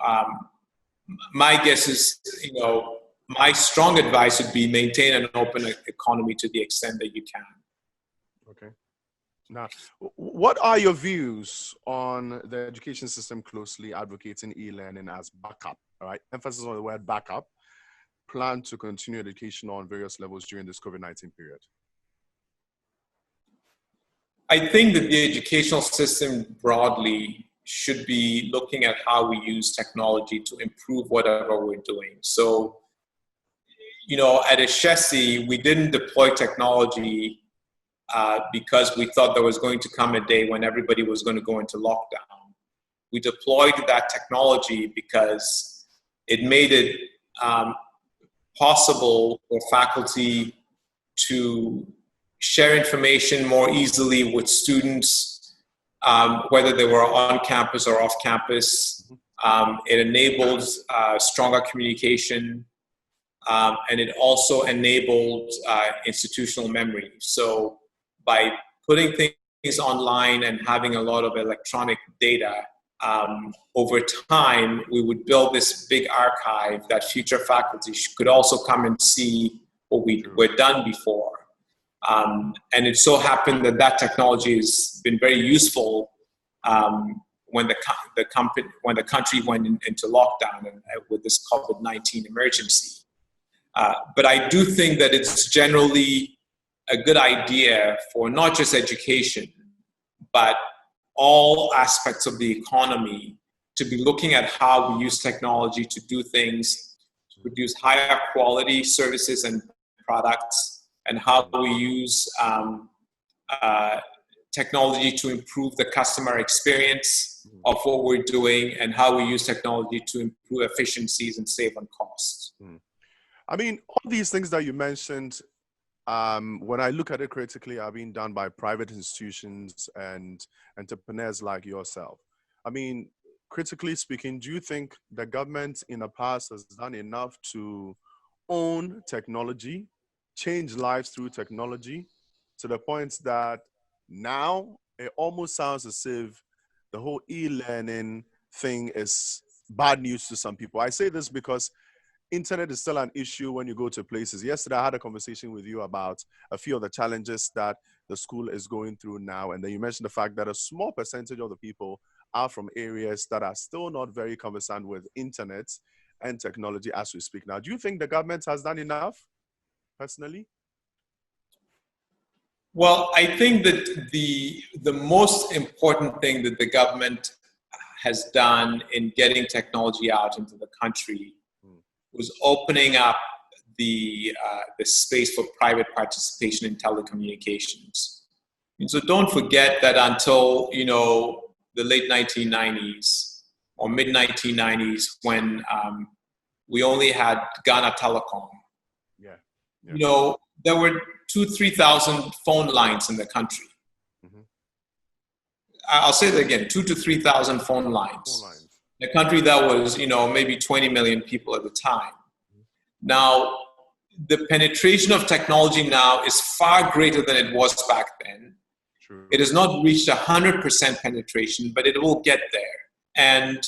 my guess is, my strong advice would be maintain an open economy to the extent that you can. Okay. Now, what are your views on the education system closely advocating e-learning as backup? All right, emphasis on the word backup. Plan to continue education on various levels during this COVID-19 period. I think that the educational system broadly should be looking at how we use technology to improve whatever we're doing. So, at Ashesi, we didn't deploy technology because we thought there was going to come a day when everybody was going to go into lockdown. We deployed that technology because it made it possible for faculty to share information more easily with students, whether they were on campus or off campus. It enabled stronger communication, and it also enabled institutional memory. So by putting things online and having a lot of electronic data, over time, we would build this big archive that future faculty could also come and see what we were done before. And it so happened that technology has been very useful when the country went into lockdown and with this COVID-19 emergency. But I do think that it's generally a good idea for not just education, but all aspects of the economy to be looking at how we use technology to do things, to produce higher quality services and products, and how we use technology to improve the customer experience of what we're doing, and how we use technology to improve efficiencies and save on costs. I mean, all these things that you mentioned, when I look at it critically, are being done by private institutions and entrepreneurs like yourself. I mean, critically speaking, do you think the government in the past has done enough to own technology, change lives through technology, to the point that now it almost sounds as if the whole e-learning thing is bad news to some people? I say this because internet is still an issue when you go to places. Yesterday, I had a conversation with you about a few of the challenges that the school is going through now. And then you mentioned the fact that a small percentage of the people are from areas that are still not very conversant with internet and technology as we speak now. Do you think the government has done enough, personally? Well, I think that the most important thing that the government has done in getting technology out into the country was opening up the space for private participation in telecommunications. And so don't forget that until the late 1990s or mid 1990s, when we only had Ghana Telecom, there were 2,000-3,000 phone lines in the country. I'll say that again: 2,000 to 3,000 phone lines. A country that was, maybe 20 million people at the time. Now, the penetration of technology now is far greater than it was back then. True. It has not reached 100% penetration, but it will get there. And,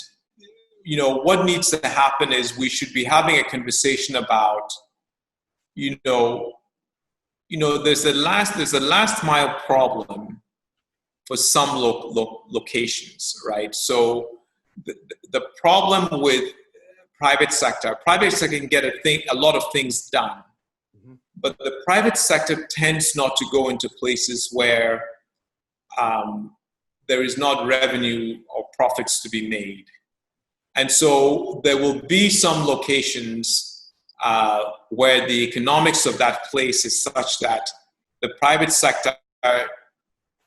what needs to happen is we should be having a conversation about, there's a last mile problem for some locations, right? So the problem with private sector can get a lot of things done, but the private sector tends not to go into places where there is not revenue or profits to be made. And so there will be some locations where the economics of that place is such that the private sector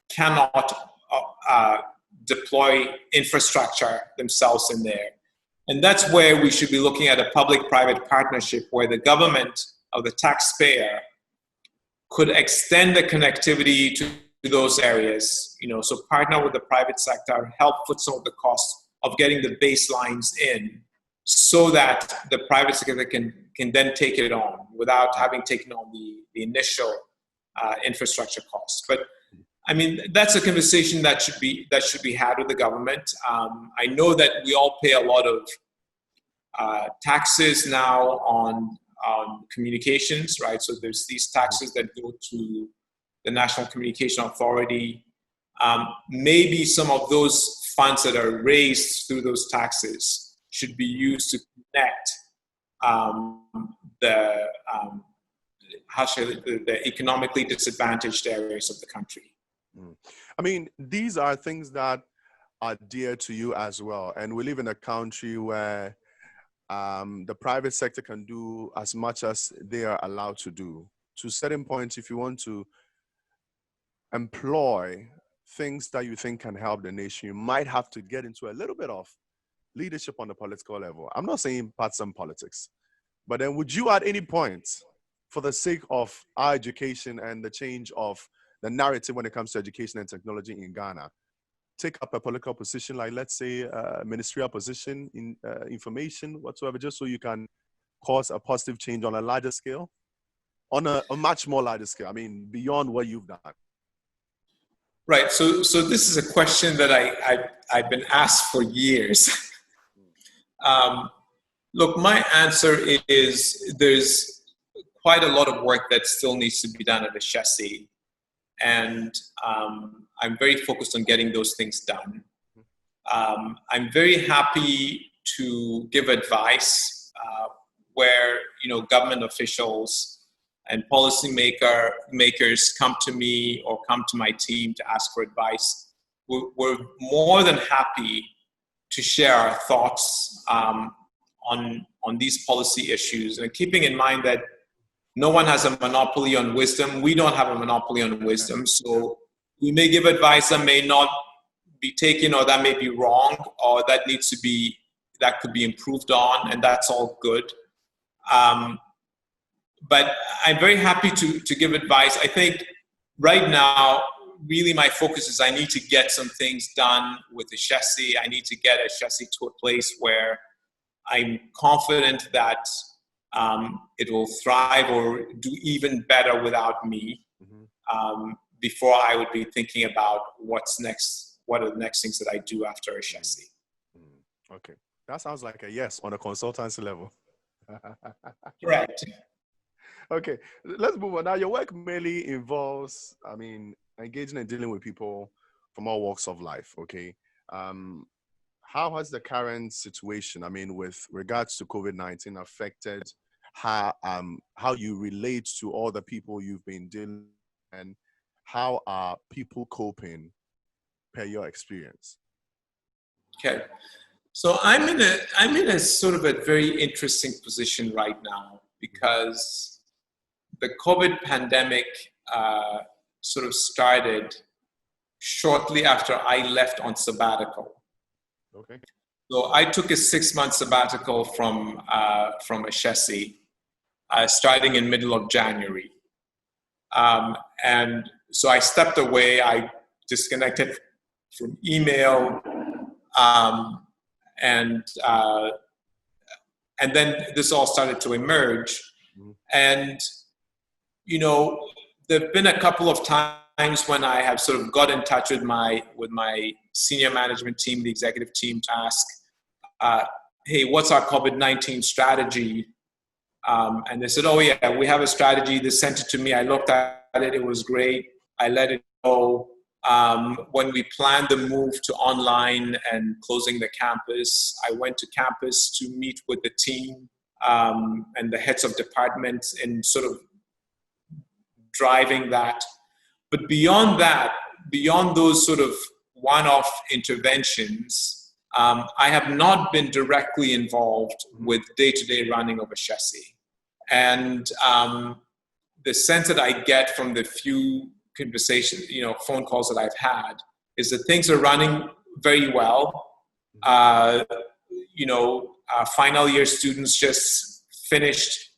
cannot deploy infrastructure themselves in there. And that's where we should be looking at a public-private partnership where the government or the taxpayer could extend the connectivity to those areas, so partner with the private sector, help put some of the costs of getting the baselines in so that the private sector can then take it on without having taken on the initial infrastructure costs. But I mean, that's a conversation that should be had with the government. I know that we all pay a lot of taxes now on communications, right? So there's these taxes that go to the National Communication Authority. Maybe some of those funds that are raised through those taxes should be used to connect the economically disadvantaged areas of the country. I mean, these are things that are dear to you as well. And we live in a country where the private sector can do as much as they are allowed to do. To certain points, if you want to employ things that you think can help the nation, you might have to get into a little bit of leadership on the political level. I'm not saying partisan politics, but then would you at any point, for the sake of our education and the change of the narrative when it comes to education and technology in Ghana, take up a political position, like let's say a ministerial position in information, whatsoever, just so you can cause a positive change on a larger scale, on a much more larger scale, I mean, beyond what you've done? Right. So this is a question that I've been asked for years. Look, my answer is there's quite a lot of work that still needs to be done at the chassis. And I'm very focused on getting those things done. I'm very happy to give advice where government officials and policy makers come to me or come to my team to ask for advice. We're more than happy to share our thoughts on these policy issues, and keeping in mind that no one has a monopoly on wisdom. We don't have a monopoly on wisdom. So we may give advice that may not be taken, or that may be wrong, or that could be improved on, and that's all good. But I'm very happy to give advice. I think right now, really my focus is I need to get some things done with the chassis. I need to get a chassis to a place where I'm confident that it will thrive or do even better without me, before I would be thinking about what's next, what are the next things that I do after a chassis. Okay. That sounds like a yes on a consultancy level. Correct. Okay, let's move on. Now, your work mainly involves, engaging and dealing with people from all walks of life, okay? How has the current situation, with regards to COVID-19, affected how you relate to all the people you've been dealing with, and how are people coping per your experience? Okay, so I'm in a sort of a very interesting position right now, because the COVID pandemic sort of started shortly after I left on sabbatical. Okay. So I took a 6-month sabbatical from a chassis, starting in middle of January. And so I stepped away, I disconnected from email, and then this all started to emerge. And there've been a couple of times when I have sort of got in touch with my senior management team, the executive team, to ask, hey, what's our COVID-19 strategy? And they said, oh yeah, we have a strategy. They sent it to me. I looked at it. It was great. I let it go. When we planned the move to online and closing the campus, I went to campus to meet with the team and the heads of departments in sort of driving that. But beyond that, beyond those sort of one-off interventions, I have not been directly involved with day-to-day running of a chassis. And the sense that I get from the few conversation, phone calls that I've had, is that things are running very well. Final year students just finished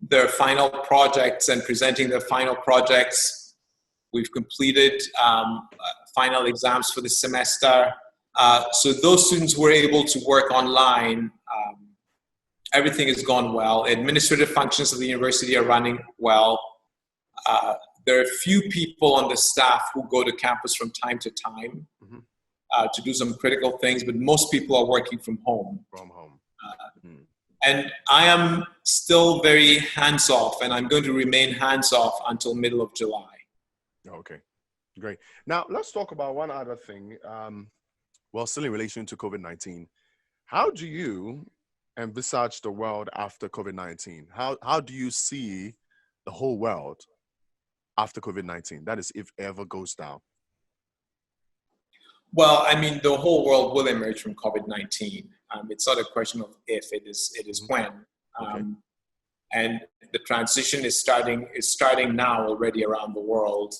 their final projects and presenting their final projects. We've completed final exams for the semester. So those students were able to work online. Everything has gone well. Administrative functions of the university are running well. There are a few people on the staff who go to campus from time to time to do some critical things, but most people are working from home. And I am still very hands-off, and I'm going to remain hands-off until middle of July. Okay, great. Now, let's talk about one other thing. Still in relation to COVID-19. How do you envisage the world after COVID-19? How do you see the whole world after COVID-19? That is, if ever goes down. Well, I mean, the whole world will emerge from COVID-19. It's not a question of if, it is when. Okay. And the transition is starting now already around the world.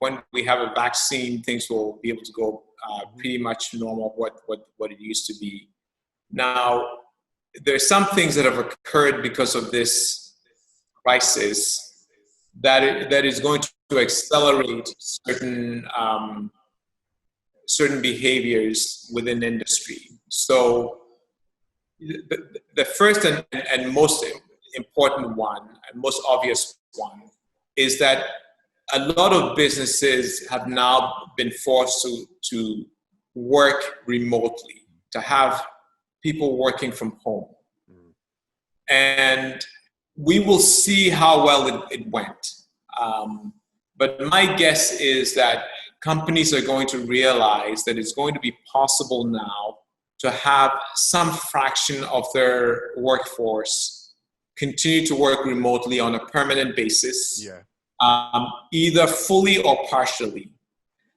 When we have a vaccine, things will be able to go pretty much normal, what it used to be. Now, there's some things that have occurred because of this crisis that is going to accelerate certain behaviors within industry. So the first and most important one and most obvious one is that a lot of businesses have now been forced to work remotely, to have people working from home. And we will see how well it went. But my guess is that companies are going to realize that it's going to be possible now to have some fraction of their workforce continue to work remotely on a permanent basis, either fully or partially.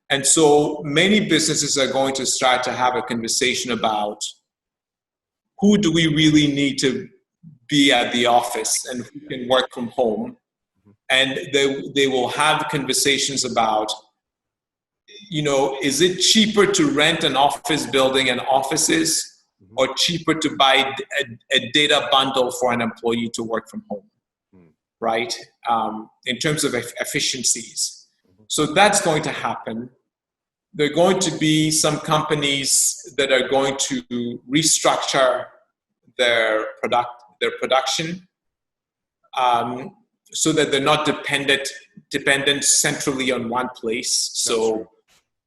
And so many businesses are going to start to have a conversation about who do we really need to be at the office and who can work from home. And they will have conversations about, is it cheaper to rent an office building and offices or cheaper to buy a data bundle for an employee to work from home, right? In terms of efficiencies. So that's going to happen. There are going to be some companies that are going to restructure their production so that they're not dependent centrally on one place. So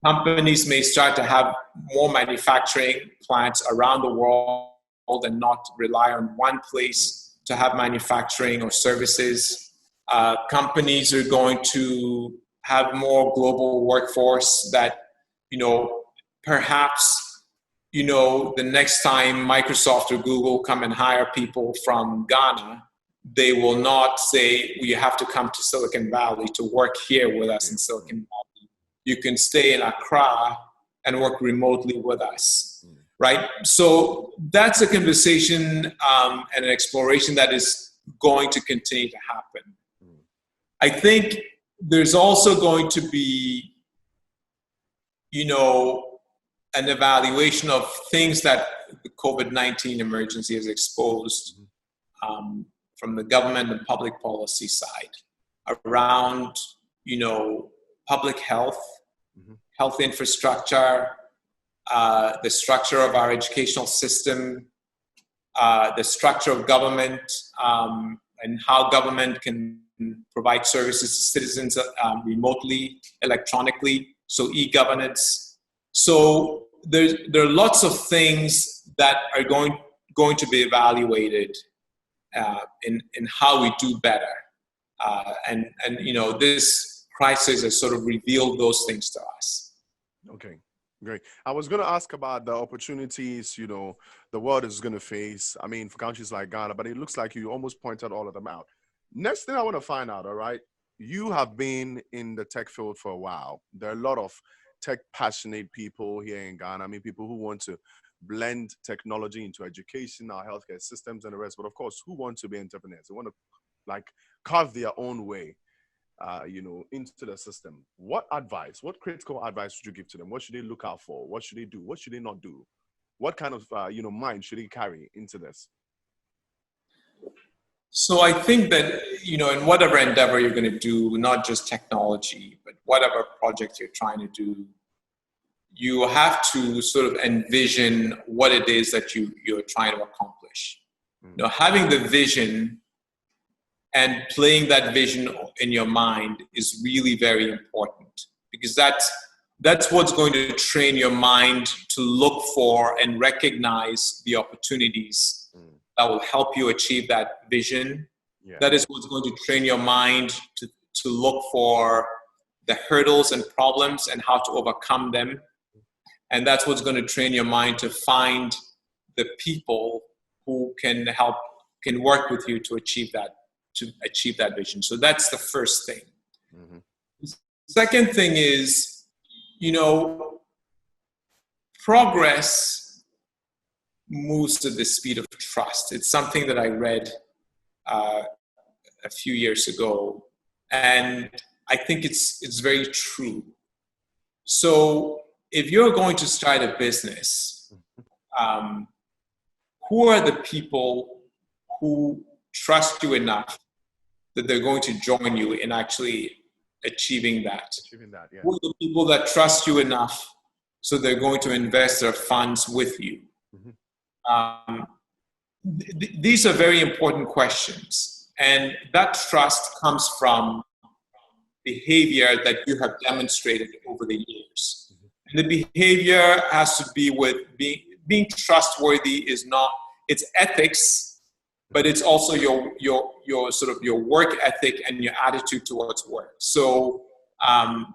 companies may start to have more manufacturing plants around the world and not rely on one place to have manufacturing or services. Companies are going to have more global workforce that, perhaps, the next time Microsoft or Google come and hire people from Ghana, they will not say, well, you have to come to Silicon Valley to work here with us in Silicon Valley. You can stay in Accra and work remotely with us, right? So that's a conversation and an exploration that is going to continue to happen. I think there's also going to be, an evaluation of things that the COVID-19 emergency has exposed from the government and public policy side around, public health, health infrastructure, the structure of our educational system, the structure of government, and how government can provide services to citizens remotely, electronically, so e-governance. So there are lots of things that are going to be evaluated in how we do better. And this crisis has sort of revealed those things to us. Okay, great. I was going to ask about the opportunities, the world is going to face, for countries like Ghana, but it looks like you almost pointed all of them out. Next thing I want to find out, all right, you have been in the tech field for a while. There are a lot of tech passionate people here in Ghana. People who want to blend technology into education, our healthcare systems and the rest, but of course, who want to be entrepreneurs? They want to carve their own way. into the system, what advice, what critical advice would you give to them? What should they look out for? What should they do? What should they not do? What kind of, mind should they carry into this? So I think that, in whatever endeavor you're going to do, not just technology, but whatever project you're trying to do, you have to sort of envision what it is that you're trying to accomplish. Having the vision and playing that vision in your mind is really very important, because that's what's going to train your mind to look for and recognize the opportunities that will help you achieve that vision. Yeah. That is what's going to train your mind to look for the hurdles and problems and how to overcome them. And that's what's going to train your mind to find the people who can work with you to achieve that vision. So that's the first thing. Mm-hmm. The second thing is, progress moves at the speed of trust. It's something that I read a few years ago, and I think it's very true. So if you're going to start a business, who are the people who trust you enough that they're going to join you in actually achieving that? Yeah. Who are the people that trust you enough so they're going to invest their funds with you? Mm-hmm. These are very important questions, and that trust comes from behavior that you have demonstrated over the years. Mm-hmm. And the behavior has to be with being trustworthy. It's ethics, but it's also your sort of your work ethic and your attitude towards work. So, I'll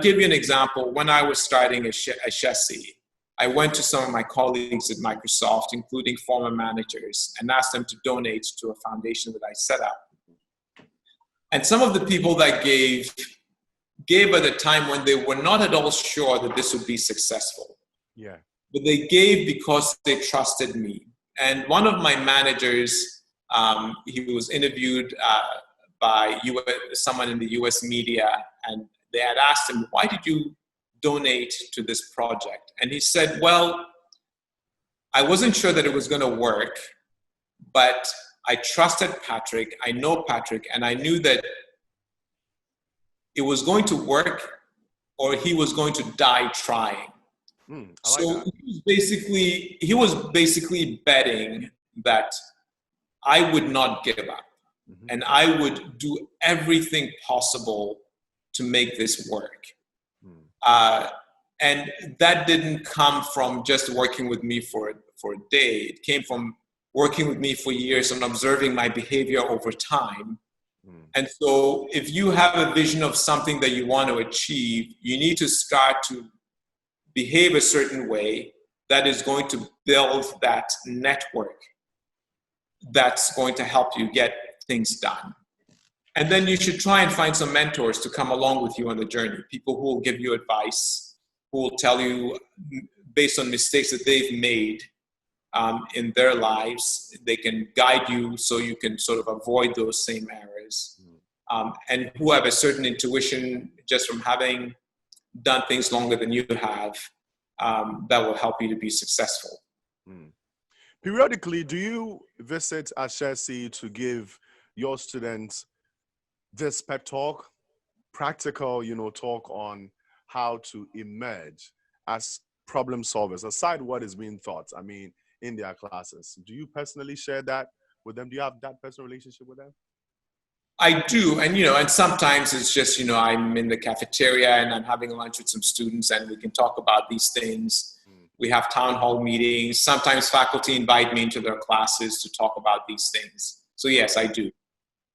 give you an example. When I was starting a chassis, I went to some of my colleagues at Microsoft, including former managers, and asked them to donate to a foundation that I set up. And some of the people that gave at a time when they were not at all sure that this would be successful. Yeah. But they gave because they trusted me. And one of my managers, he was interviewed by someone in the US media, and they had asked him, why did you donate to this project? And he said, well, I wasn't sure that it was going to work, but I trusted Patrick. I know Patrick, and I knew that it was going to work or he was going to die trying. So he was basically betting that I would not give up, mm-hmm. and I would do everything possible to make this work. And that didn't come from just working with me for a day. It came from working with me for years and observing my behavior over time. And so if you have a vision of something that you want to achieve, you need to start to behave a certain way that is going to build that network that's going to help you get things done. And then you should try and find some mentors to come along with you on the journey, people who will give you advice, who will tell you based on mistakes that they've made in their lives. They can guide you so you can sort of avoid those same errors. And who have a certain intuition just from having done things longer than you have, that will help you to be successful. Periodically, do you visit Ashesi to give your students this pep talk, practical, talk on how to emerge as problem solvers, aside what is being taught, in their classes? Do you personally share that with them? Do you have that personal relationship with them? I do. And, and sometimes it's just, I'm in the cafeteria and I'm having lunch with some students and we can talk about these things. We have town hall meetings. Sometimes faculty invite me into their classes to talk about these things. So yes, I do.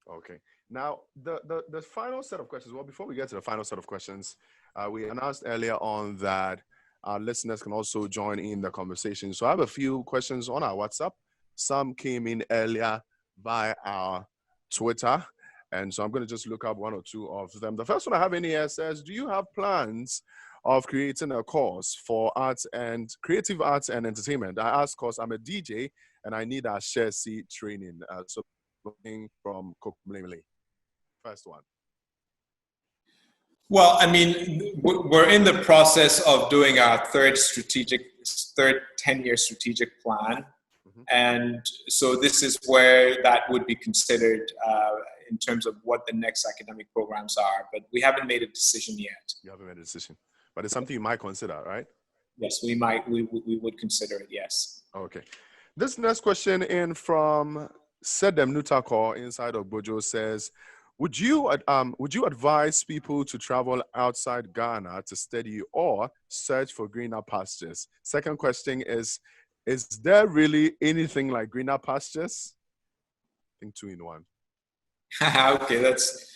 Okay. Now, the final set of questions, well, before we get to the final set of questions, we announced earlier on that our listeners can also join in the conversation. So I have a few questions on our WhatsApp. Some came in earlier via our Twitter. And so I'm going to just look up one or two of them. The first one I have in here says, do you have plans of creating a course for creative arts and entertainment? I ask because I'm a DJ and I need a share seat training. So from Kokumlemle. First one. Well, I mean, we're in the process of doing our third 10-year strategic plan. Mm-hmm. And so this is where that would be considered in terms of what the next academic programs are. But we haven't made a decision yet. You haven't made a decision. But it's something you might consider, right? Yes, we would consider it, yes. Okay. This next question in from Sedem Nutakor inside of Bojo says, would you advise people to travel outside Ghana to study or search for greener pastures? Second question is there really anything like greener pastures? I think 2 in 1. Okay, that's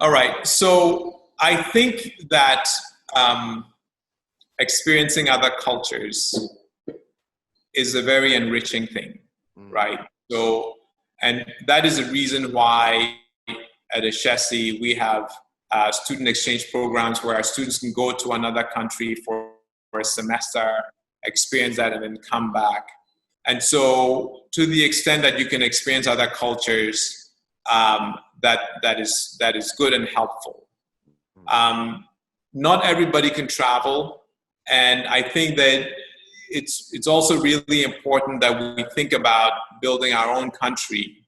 all right. So I think that experiencing other cultures is a very enriching thing, right? So, and that is the reason why at Ashesi we have student exchange programs where our students can go to another country for a semester, experience that, and then come back. And so, to the extent that you can experience other cultures, that is good and helpful. Not everybody can travel, and I think that it's also really important that we think about building our own country,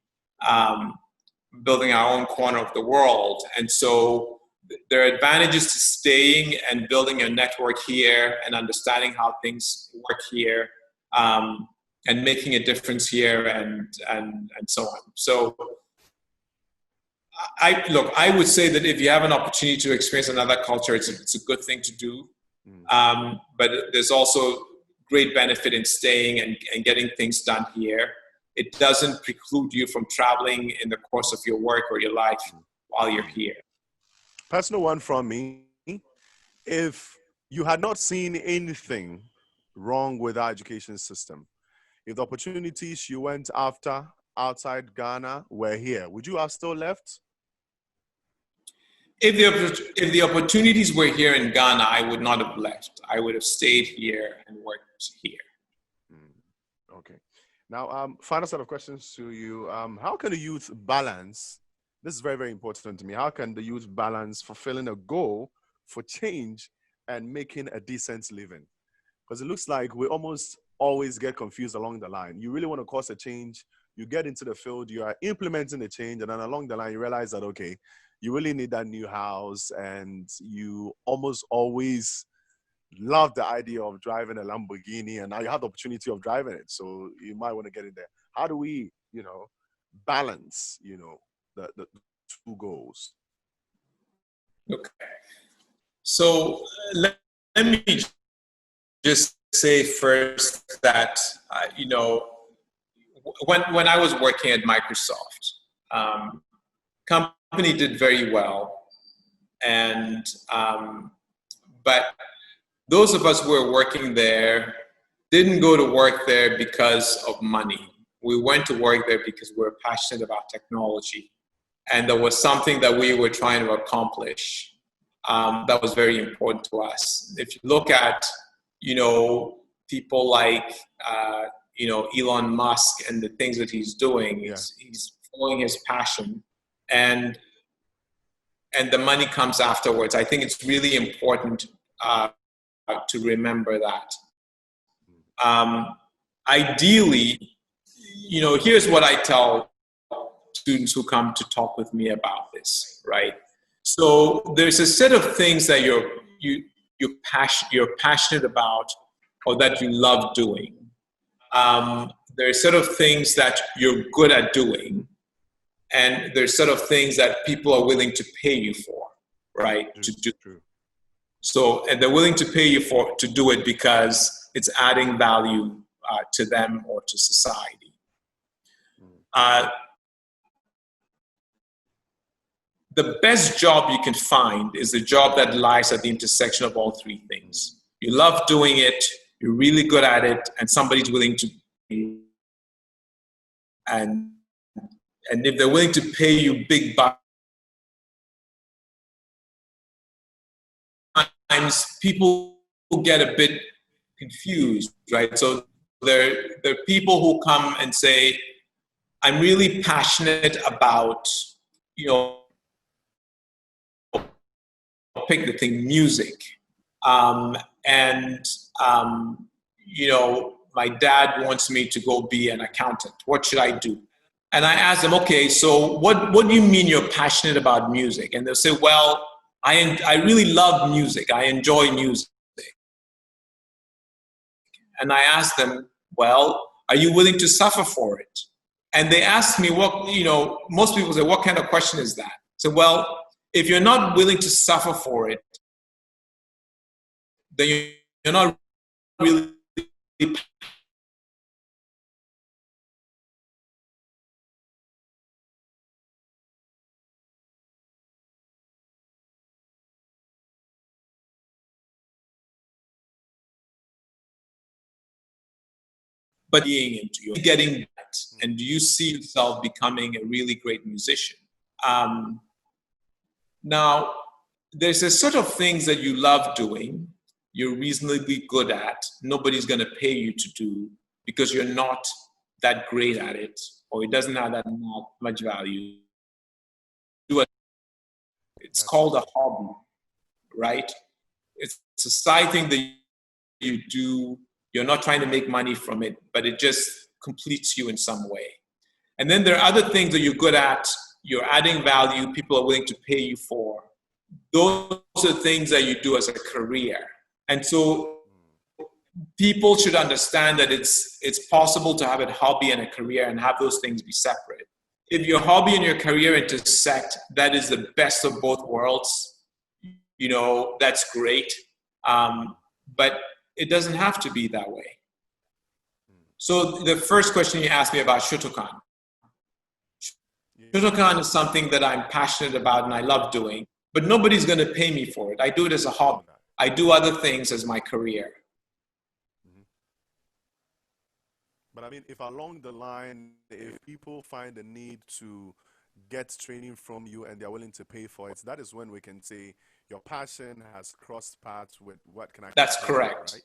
building our own corner of the world. And so there are advantages to staying and building a network here and understanding how things work here, and making a difference here, and so on. So I would say that if you have an opportunity to experience another culture, it's a good thing to do. But there's also great benefit in staying and getting things done here. It doesn't preclude you from traveling in the course of your work or your life while you're here. Personal one from me. If you had not seen anything wrong with our education system, if the opportunities you went after outside Ghana were here, would you have still left? If the opportunities were here in Ghana, I would not have left. I would have stayed here and worked here. Okay. Now, final set of questions to you. How can the youth balance? This is very, very important to me. How can the youth balance fulfilling a goal for change and making a decent living? Because it looks like we almost always get confused along the line. You really want to cause a change. You get into the field, you are implementing the change, and then along the line, you realize that, okay, you really need that new house, and you almost always love the idea of driving a Lamborghini, and now you have the opportunity of driving it, so you might want to get in there. How do we, balance, the two goals? Okay. So let me just say first that, when I was working at Microsoft, company did very well, and but those of us who were working there didn't go to work there because of money. We went to work there because we were passionate about technology, and there was something that we were trying to accomplish that was very important to us. If you look at, people like, Elon Musk and the things that he's doing, he's following his passion, and the money comes afterwards. I think it's really important to remember that. Ideally, here's what I tell students who come to talk with me about this, right? So there's a set of things that you're passionate about, or that you love doing. There are a set of things that you're good at doing, and there's a set of things that people are willing to pay you for, right? To do. True. So, and they're willing to pay you to do it because it's adding value to them or to society. The best job you can find is the job that lies at the intersection of all three things. You love doing it, you're really good at it, and somebody's willing to pay you. And if they're willing to pay you big bucks, sometimes people get a bit confused, right? So there are people who come and say, I'm really passionate about, pick the thing, music. And my dad wants me to go be an accountant. What should I do? And I asked them, okay, so what do you mean you're passionate about music? And they'll say, well, I really love music. I enjoy music. And I asked them, well, are you willing to suffer for it? And they asked me, most people say, what kind of question is that? So, well, if you're not willing to suffer for it, then you're not really but being into you, getting that, and do you see yourself becoming a really great musician? Now, there's a sort of things that you love doing, you're reasonably good at, nobody's going to pay you to do because you're not that great at it, or it doesn't have that much value. It's called a hobby, right? It's a side thing that you do. You're not trying to make money from it, but it just completes you in some way. And then there are other things that you're good at, you're adding value, people are willing to pay you for. Those are things that you do as a career. And so people should understand that it's possible to have a hobby and a career and have those things be separate. If your hobby and your career intersect, that is the best of both worlds. That's great. But it doesn't have to be that way. So the first question you asked me about Shotokan. Shotokan is something that I'm passionate about and I love doing, but nobody's going to pay me for it. I do it as a hobby. I do other things as my career. But I mean, if along the line, if people find the need to get training from you and they're willing to pay for it, that is when we can say your passion has crossed paths with what can I. That's correct. Right?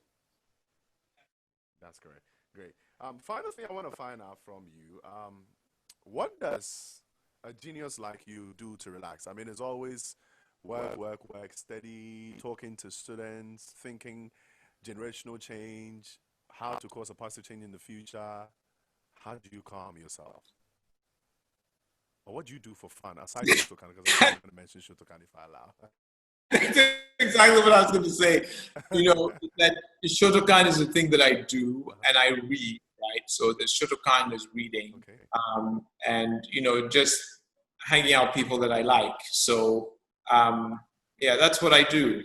That's correct. Great. Final thing I want to find out from you, what does a genius like you do to relax? I mean, it's always work, steady, talking to students, thinking generational change, how to cause a positive change in the future. How do you calm yourself? Or what do you do for fun aside from Shotokan? Because I'm not going to mention Shotokan if I allow. That's exactly what I was going to say. That Shotokan is a thing that I do and I read, right? So the Shotokan is reading, okay. And just hanging out with people that I like. So that's what I do.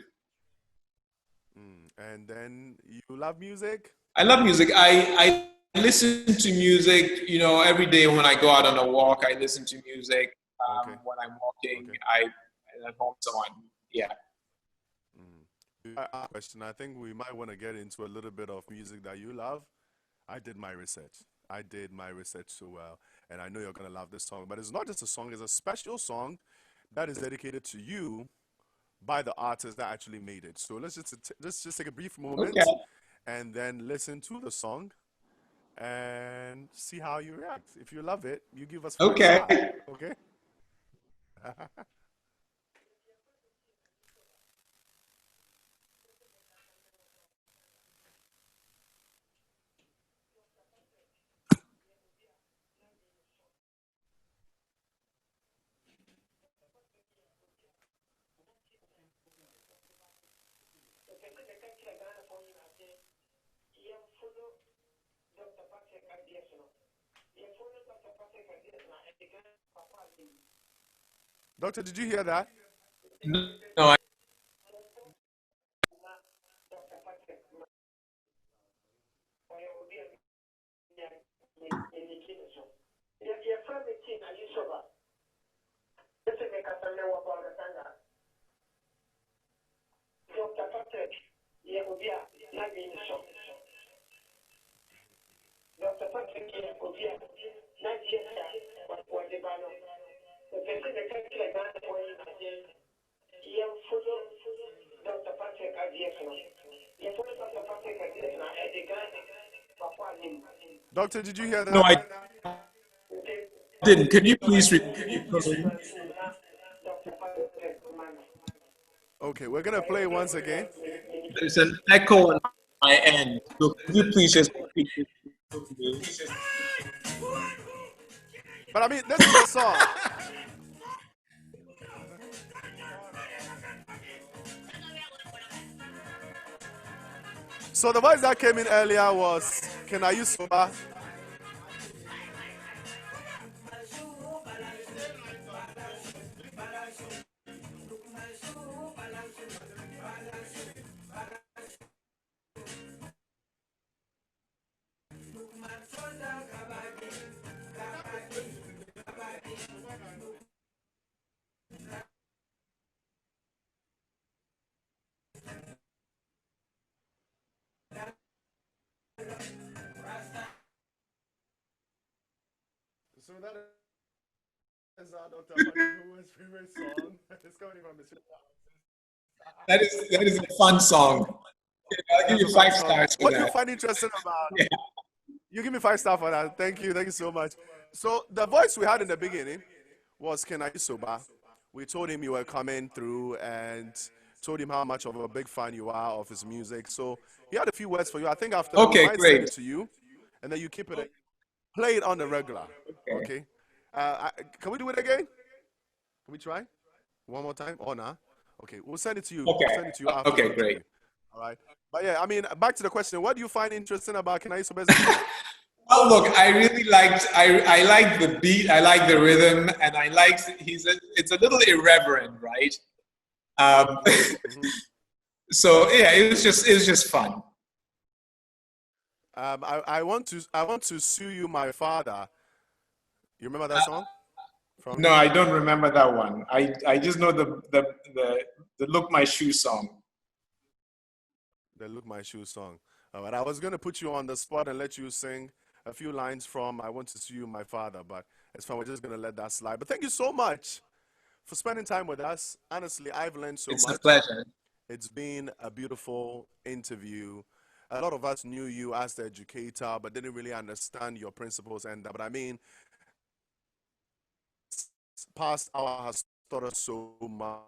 And then you love music? I love music. I listen to music, every day when I go out on a walk. I listen to music. When I'm walking, and at home, so on. Yeah. Question. I think we might want to get into a little bit of music that you love. I did my research so well, and I know you're gonna love this song. But it's not just a song; it's a special song that is dedicated to you by the artist that actually made it. So let's just take a brief moment and then listen to the song and see how you react. If you love it, you give us 5 stars. Okay. Doctor, did you hear that? No, I Doctor, did you hear that? No, I didn't. Can you please repeat? Okay. Okay, we're gonna play once again. There's an echo on my end. So could you please just repeat it to me? But I mean, this is the song. So the voice that came in earlier was Can I use soba? So that is our Dr. Who's favorite song. It's coming from Mr. That is a fun song. I'll give you 5 stars for What do you that. find interesting about? Yeah. You give me 5 stars for that. Thank you so much. So the voice we had in the beginning was Can I use soba? We told him you were coming through and told him how much of a big fan you are of his music. So he had a few words for you. I think after we Okay, might send great. it to you, and then you keep it, play it on the regular. Okay. Can we do it again? Can we try one more time? Or nah? Okay, we'll send it to you. Okay. We'll send it to you after. Okay, great. All right. But yeah, I mean, back to the question. What do you find interesting about Can I Use Soba? Well, look, I really liked. I like the beat. I like the rhythm, and I like. It's a little irreverent, right? So yeah, it was just fun. I want to sue you, my father. You remember that song? No, I don't remember that one. I just know the Look My Shoe song. The Look My Shoe song. But I was gonna put you on the spot and let you sing a few lines from I Want to Sue You, My Father, but it's fine. We're just gonna let that slide. But thank you so much for spending time with us. Honestly, I've learned so much. It's a pleasure. It's been a beautiful interview. A lot of us knew you as the educator, but didn't really understand your principles. But I mean, past hour has taught us so much.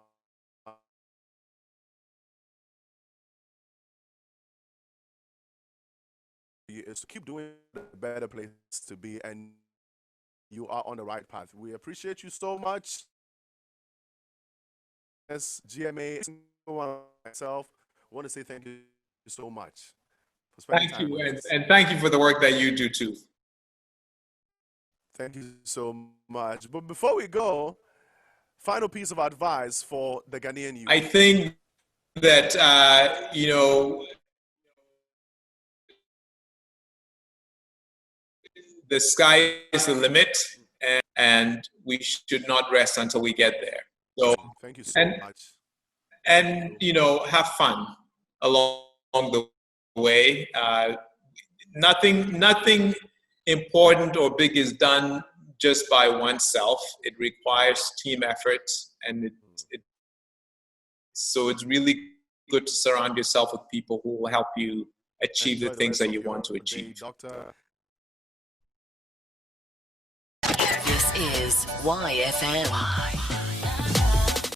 Is to keep doing it, a better place to be, and you are on the right path. We appreciate you so much. As GMA, myself, I want to say thank you so much for spending time with us. And thank you for the work that you do too. Thank you so much. But before we go, final piece of advice for the Ghanaian youth. I think that the sky is the limit, and we should not rest until we get there. So thank you so much. And have fun along the way. Nothing important or big is done just by oneself. It requires team effort, and so it's really good to surround yourself with people who will help you achieve the things that you want to achieve. Doctor. This is YFM.